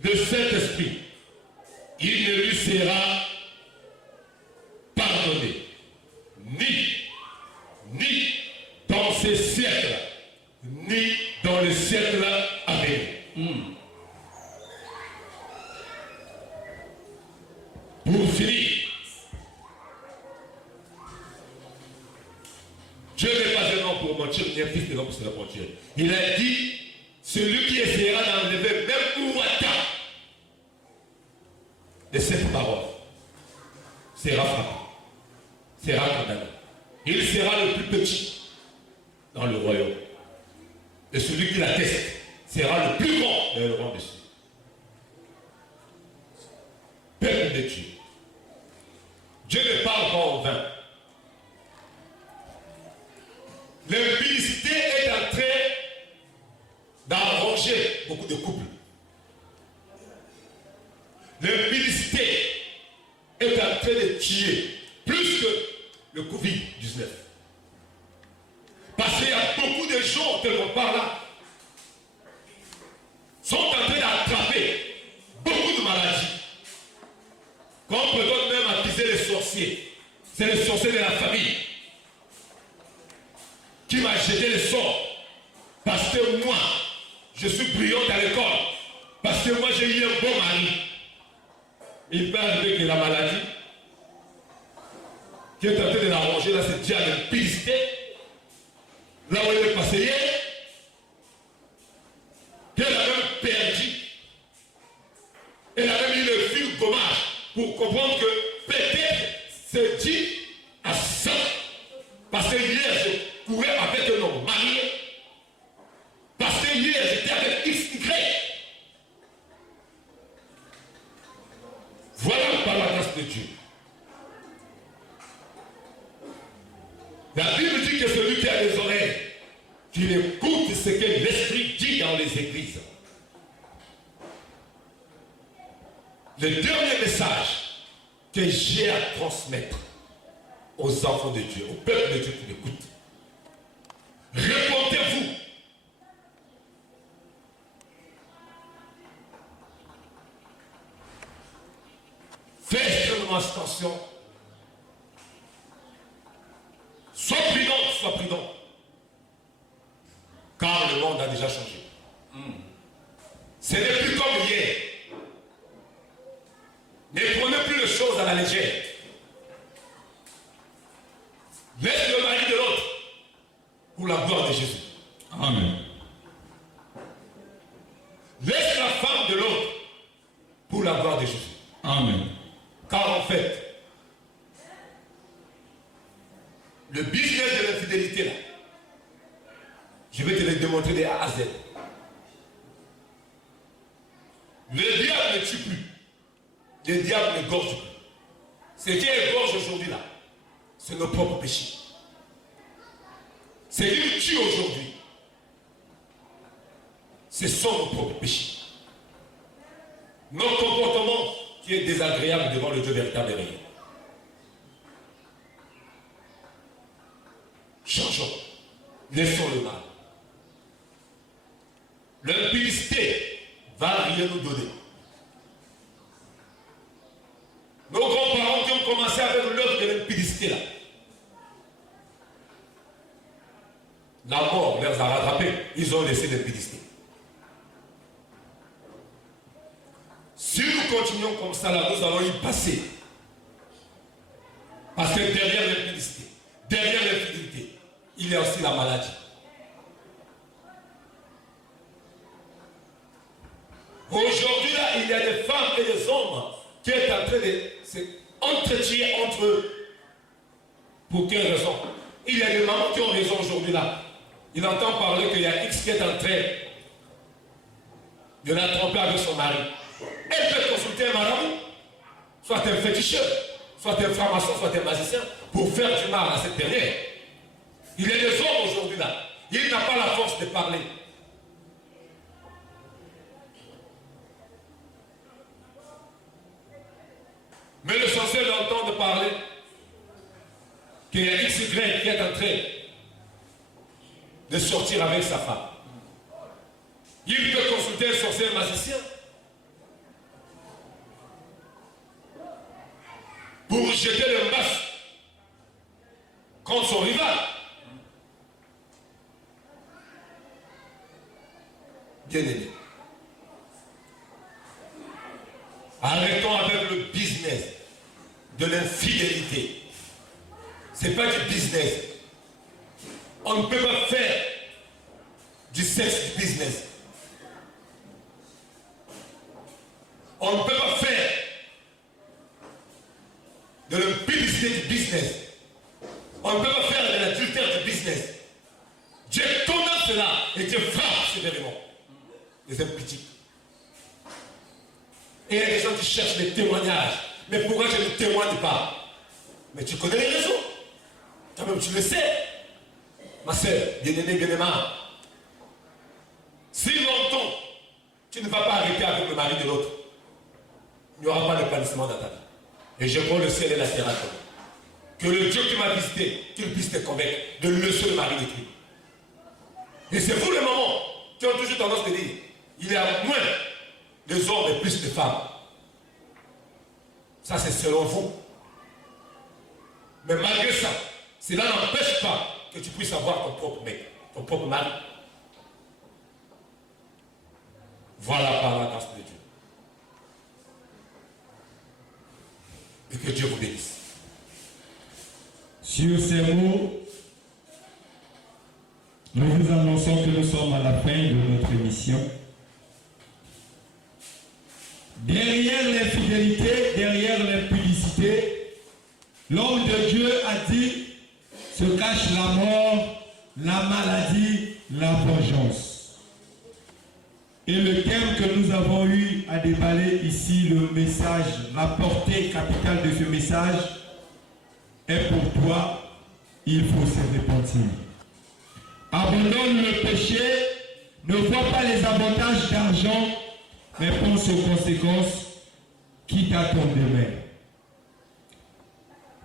le Saint-Esprit, il ne lui sera pardonné. Ni dans ces siècles, ni dans les siècles à venir. Pour finir, Dieu n'est pas un homme pour mentir, ni un fils de l'homme pour se mentir. Il a dit, celui qui essaiera d'enlever même Ourata de cette parole sera frappé, sera condamné. Il sera le plus petit dans le royaume. Et celui qui l'atteste sera le plus grand dans le royaume des cieux. Peuple de Dieu. Dieu ne parle pas en vain. L'impudicité est en train d'arranger beaucoup de couples. L'impudicité est en train de tuer plus que le Covid-19. Parce qu'il y a beaucoup de gens, tellement par là, sont en train d'attraper beaucoup de maladies. Qu'on prétend même accuser les sorciers. C'est les sorciers de la famille qui m'a jeté le sort. Parce que moi, je suis brillante à l'école. Parce que moi, j'ai eu un bon mari. Il peut arriver que la maladie qui est en train de l'arranger, là, c'est déjà une publicité. Là où il est passé hier, qu'elle a même perdu. Elle a même eu le fil gommage pour comprendre que peut-être c'est dit à ça. Parce que hier, je courais avec un homme marié. Parce que hier, j'étais avec XY. Voilà par la grâce de Dieu. La Bible dit que celui qui a les oreilles, qu'il écoute ce que l'Esprit dit dans les églises. Le dernier message que j'ai à transmettre aux enfants de Dieu, au peuple de Dieu qui m'écoute. Répondez-vous. Faites extrêmement attention. Sois prudent. Car le monde a déjà changé. Ce n'est plus comme hier. Ne prenez plus les choses à la légère. Laisse le mari de l'autre pour la gloire de Jésus. Amen. Laisse la femme de l'autre pour la gloire de Jésus. Amen. Car en fait, le business de l'infidélité là, je vais te le démontrer de A à Z. Le diable ne tue plus. Le diable ne gorge plus. Ce qui égorge aujourd'hui là, c'est nos propres péchés. Ce qui nous tue aujourd'hui, ce sont nos propres péchés. Nos comportements qui est désagréable devant le Dieu véritable et réel. Changeons. Laissons le mal. L'impudicité va rien nous donner. Nos grands-parents qui ont commencé avec l'œuvre de l'impudicité là. La mort les a rattrapés. Ils ont laissé l'impudicité. continuons comme ça, là, nous allons y passer. Parce que derrière l'impudicité, derrière l'infidélité, il y a aussi la maladie. Aujourd'hui, là, il y a des femmes et des hommes qui sont en train de s'entretuer entre eux. Pour quelle raison? Il y a des mamans qui ont raison aujourd'hui, là. Il entend parler qu'il y a X qui est en train de la tromper avec son mari. Elle peut consulter un marabout, soit un féticheur, soit un franc-maçon, soit un magicien, pour faire du mal à cette dernière. Il y a des hommes aujourd'hui là, il n'a pas la force de parler. Mais l'essentiel d'entendre parler qu'il y a XY qui est en train de sortir avec sa femme. Il peut consulter un sorcier magicien pour jeter le masque contre son rival. Bien aimé. Arrêtons avec le business de l'infidélité. Ce n'est pas du business. On ne peut pas faire du sexe du business. On ne peut pas faire de l'impudicité du business. On ne peut pas faire de l'adultère du business. Dieu condamne cela et Dieu frappe sévèrement les impudiques. Et il y a des gens qui cherchent des témoignages. Mais pourquoi je ne témoigne pas? Mais tu connais les raisons. Toi-même tu le sais. Ma soeur, bien-aimée, bien-aimée. Si longtemps tu ne vas pas arrêter avec le mari de l'autre, il n'y aura pas de épanouissement dans ta vie. Et je prends le ciel et la terre à toi. Que le Dieu qui m'a visité, qu'il puisse te convaincre de laisser le mari de Dieu. Et c'est vous les mamans qui ont toujours tendance à dire, il y a moins de hommes et plus de femmes. Ça c'est selon vous. Mais malgré ça, cela n'empêche pas que tu puisses avoir ton propre mec, ton propre mari. Voilà par la grâce de Dieu. Et que Dieu vous bénisse. Sur ces mots, nous vous annonçons que nous sommes à la fin de notre émission. Derrière l'infidélité, derrière l'impudicité, l'homme de Dieu a dit, se cache la mort, la maladie, la vengeance. Et le thème que nous avons eu à déballer ici, le message, la portée capitale de ce message, est pour toi, il faut se repentir. Abandonne le péché, ne vois pas les avantages d'argent, mais pense aux conséquences qui t'attendent demain.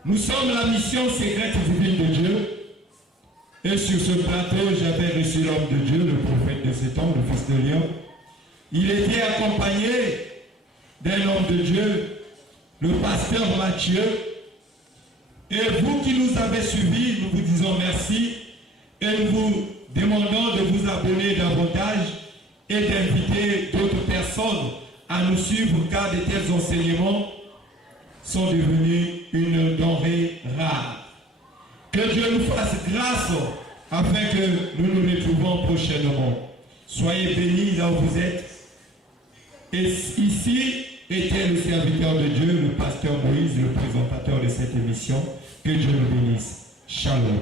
Nous sommes la mission secrète divine de Dieu. Et sur ce plateau, j'avais reçu l'homme de Dieu, le prophète de ce temps, le fils de Lion. Il était accompagné d'un homme de Dieu, le pasteur Mathieu. Et vous qui nous avez suivis, nous vous disons merci et nous vous demandons de vous abonner davantage et d'inviter d'autres personnes à nous suivre car de tels enseignements sont devenus une denrée rare. Que Dieu nous fasse grâce afin que nous nous retrouvons prochainement. Soyez bénis là où vous êtes. Et ici était le serviteur de Dieu, le pasteur Moïse, le présentateur de cette émission. Que Dieu nous bénisse. Shalom.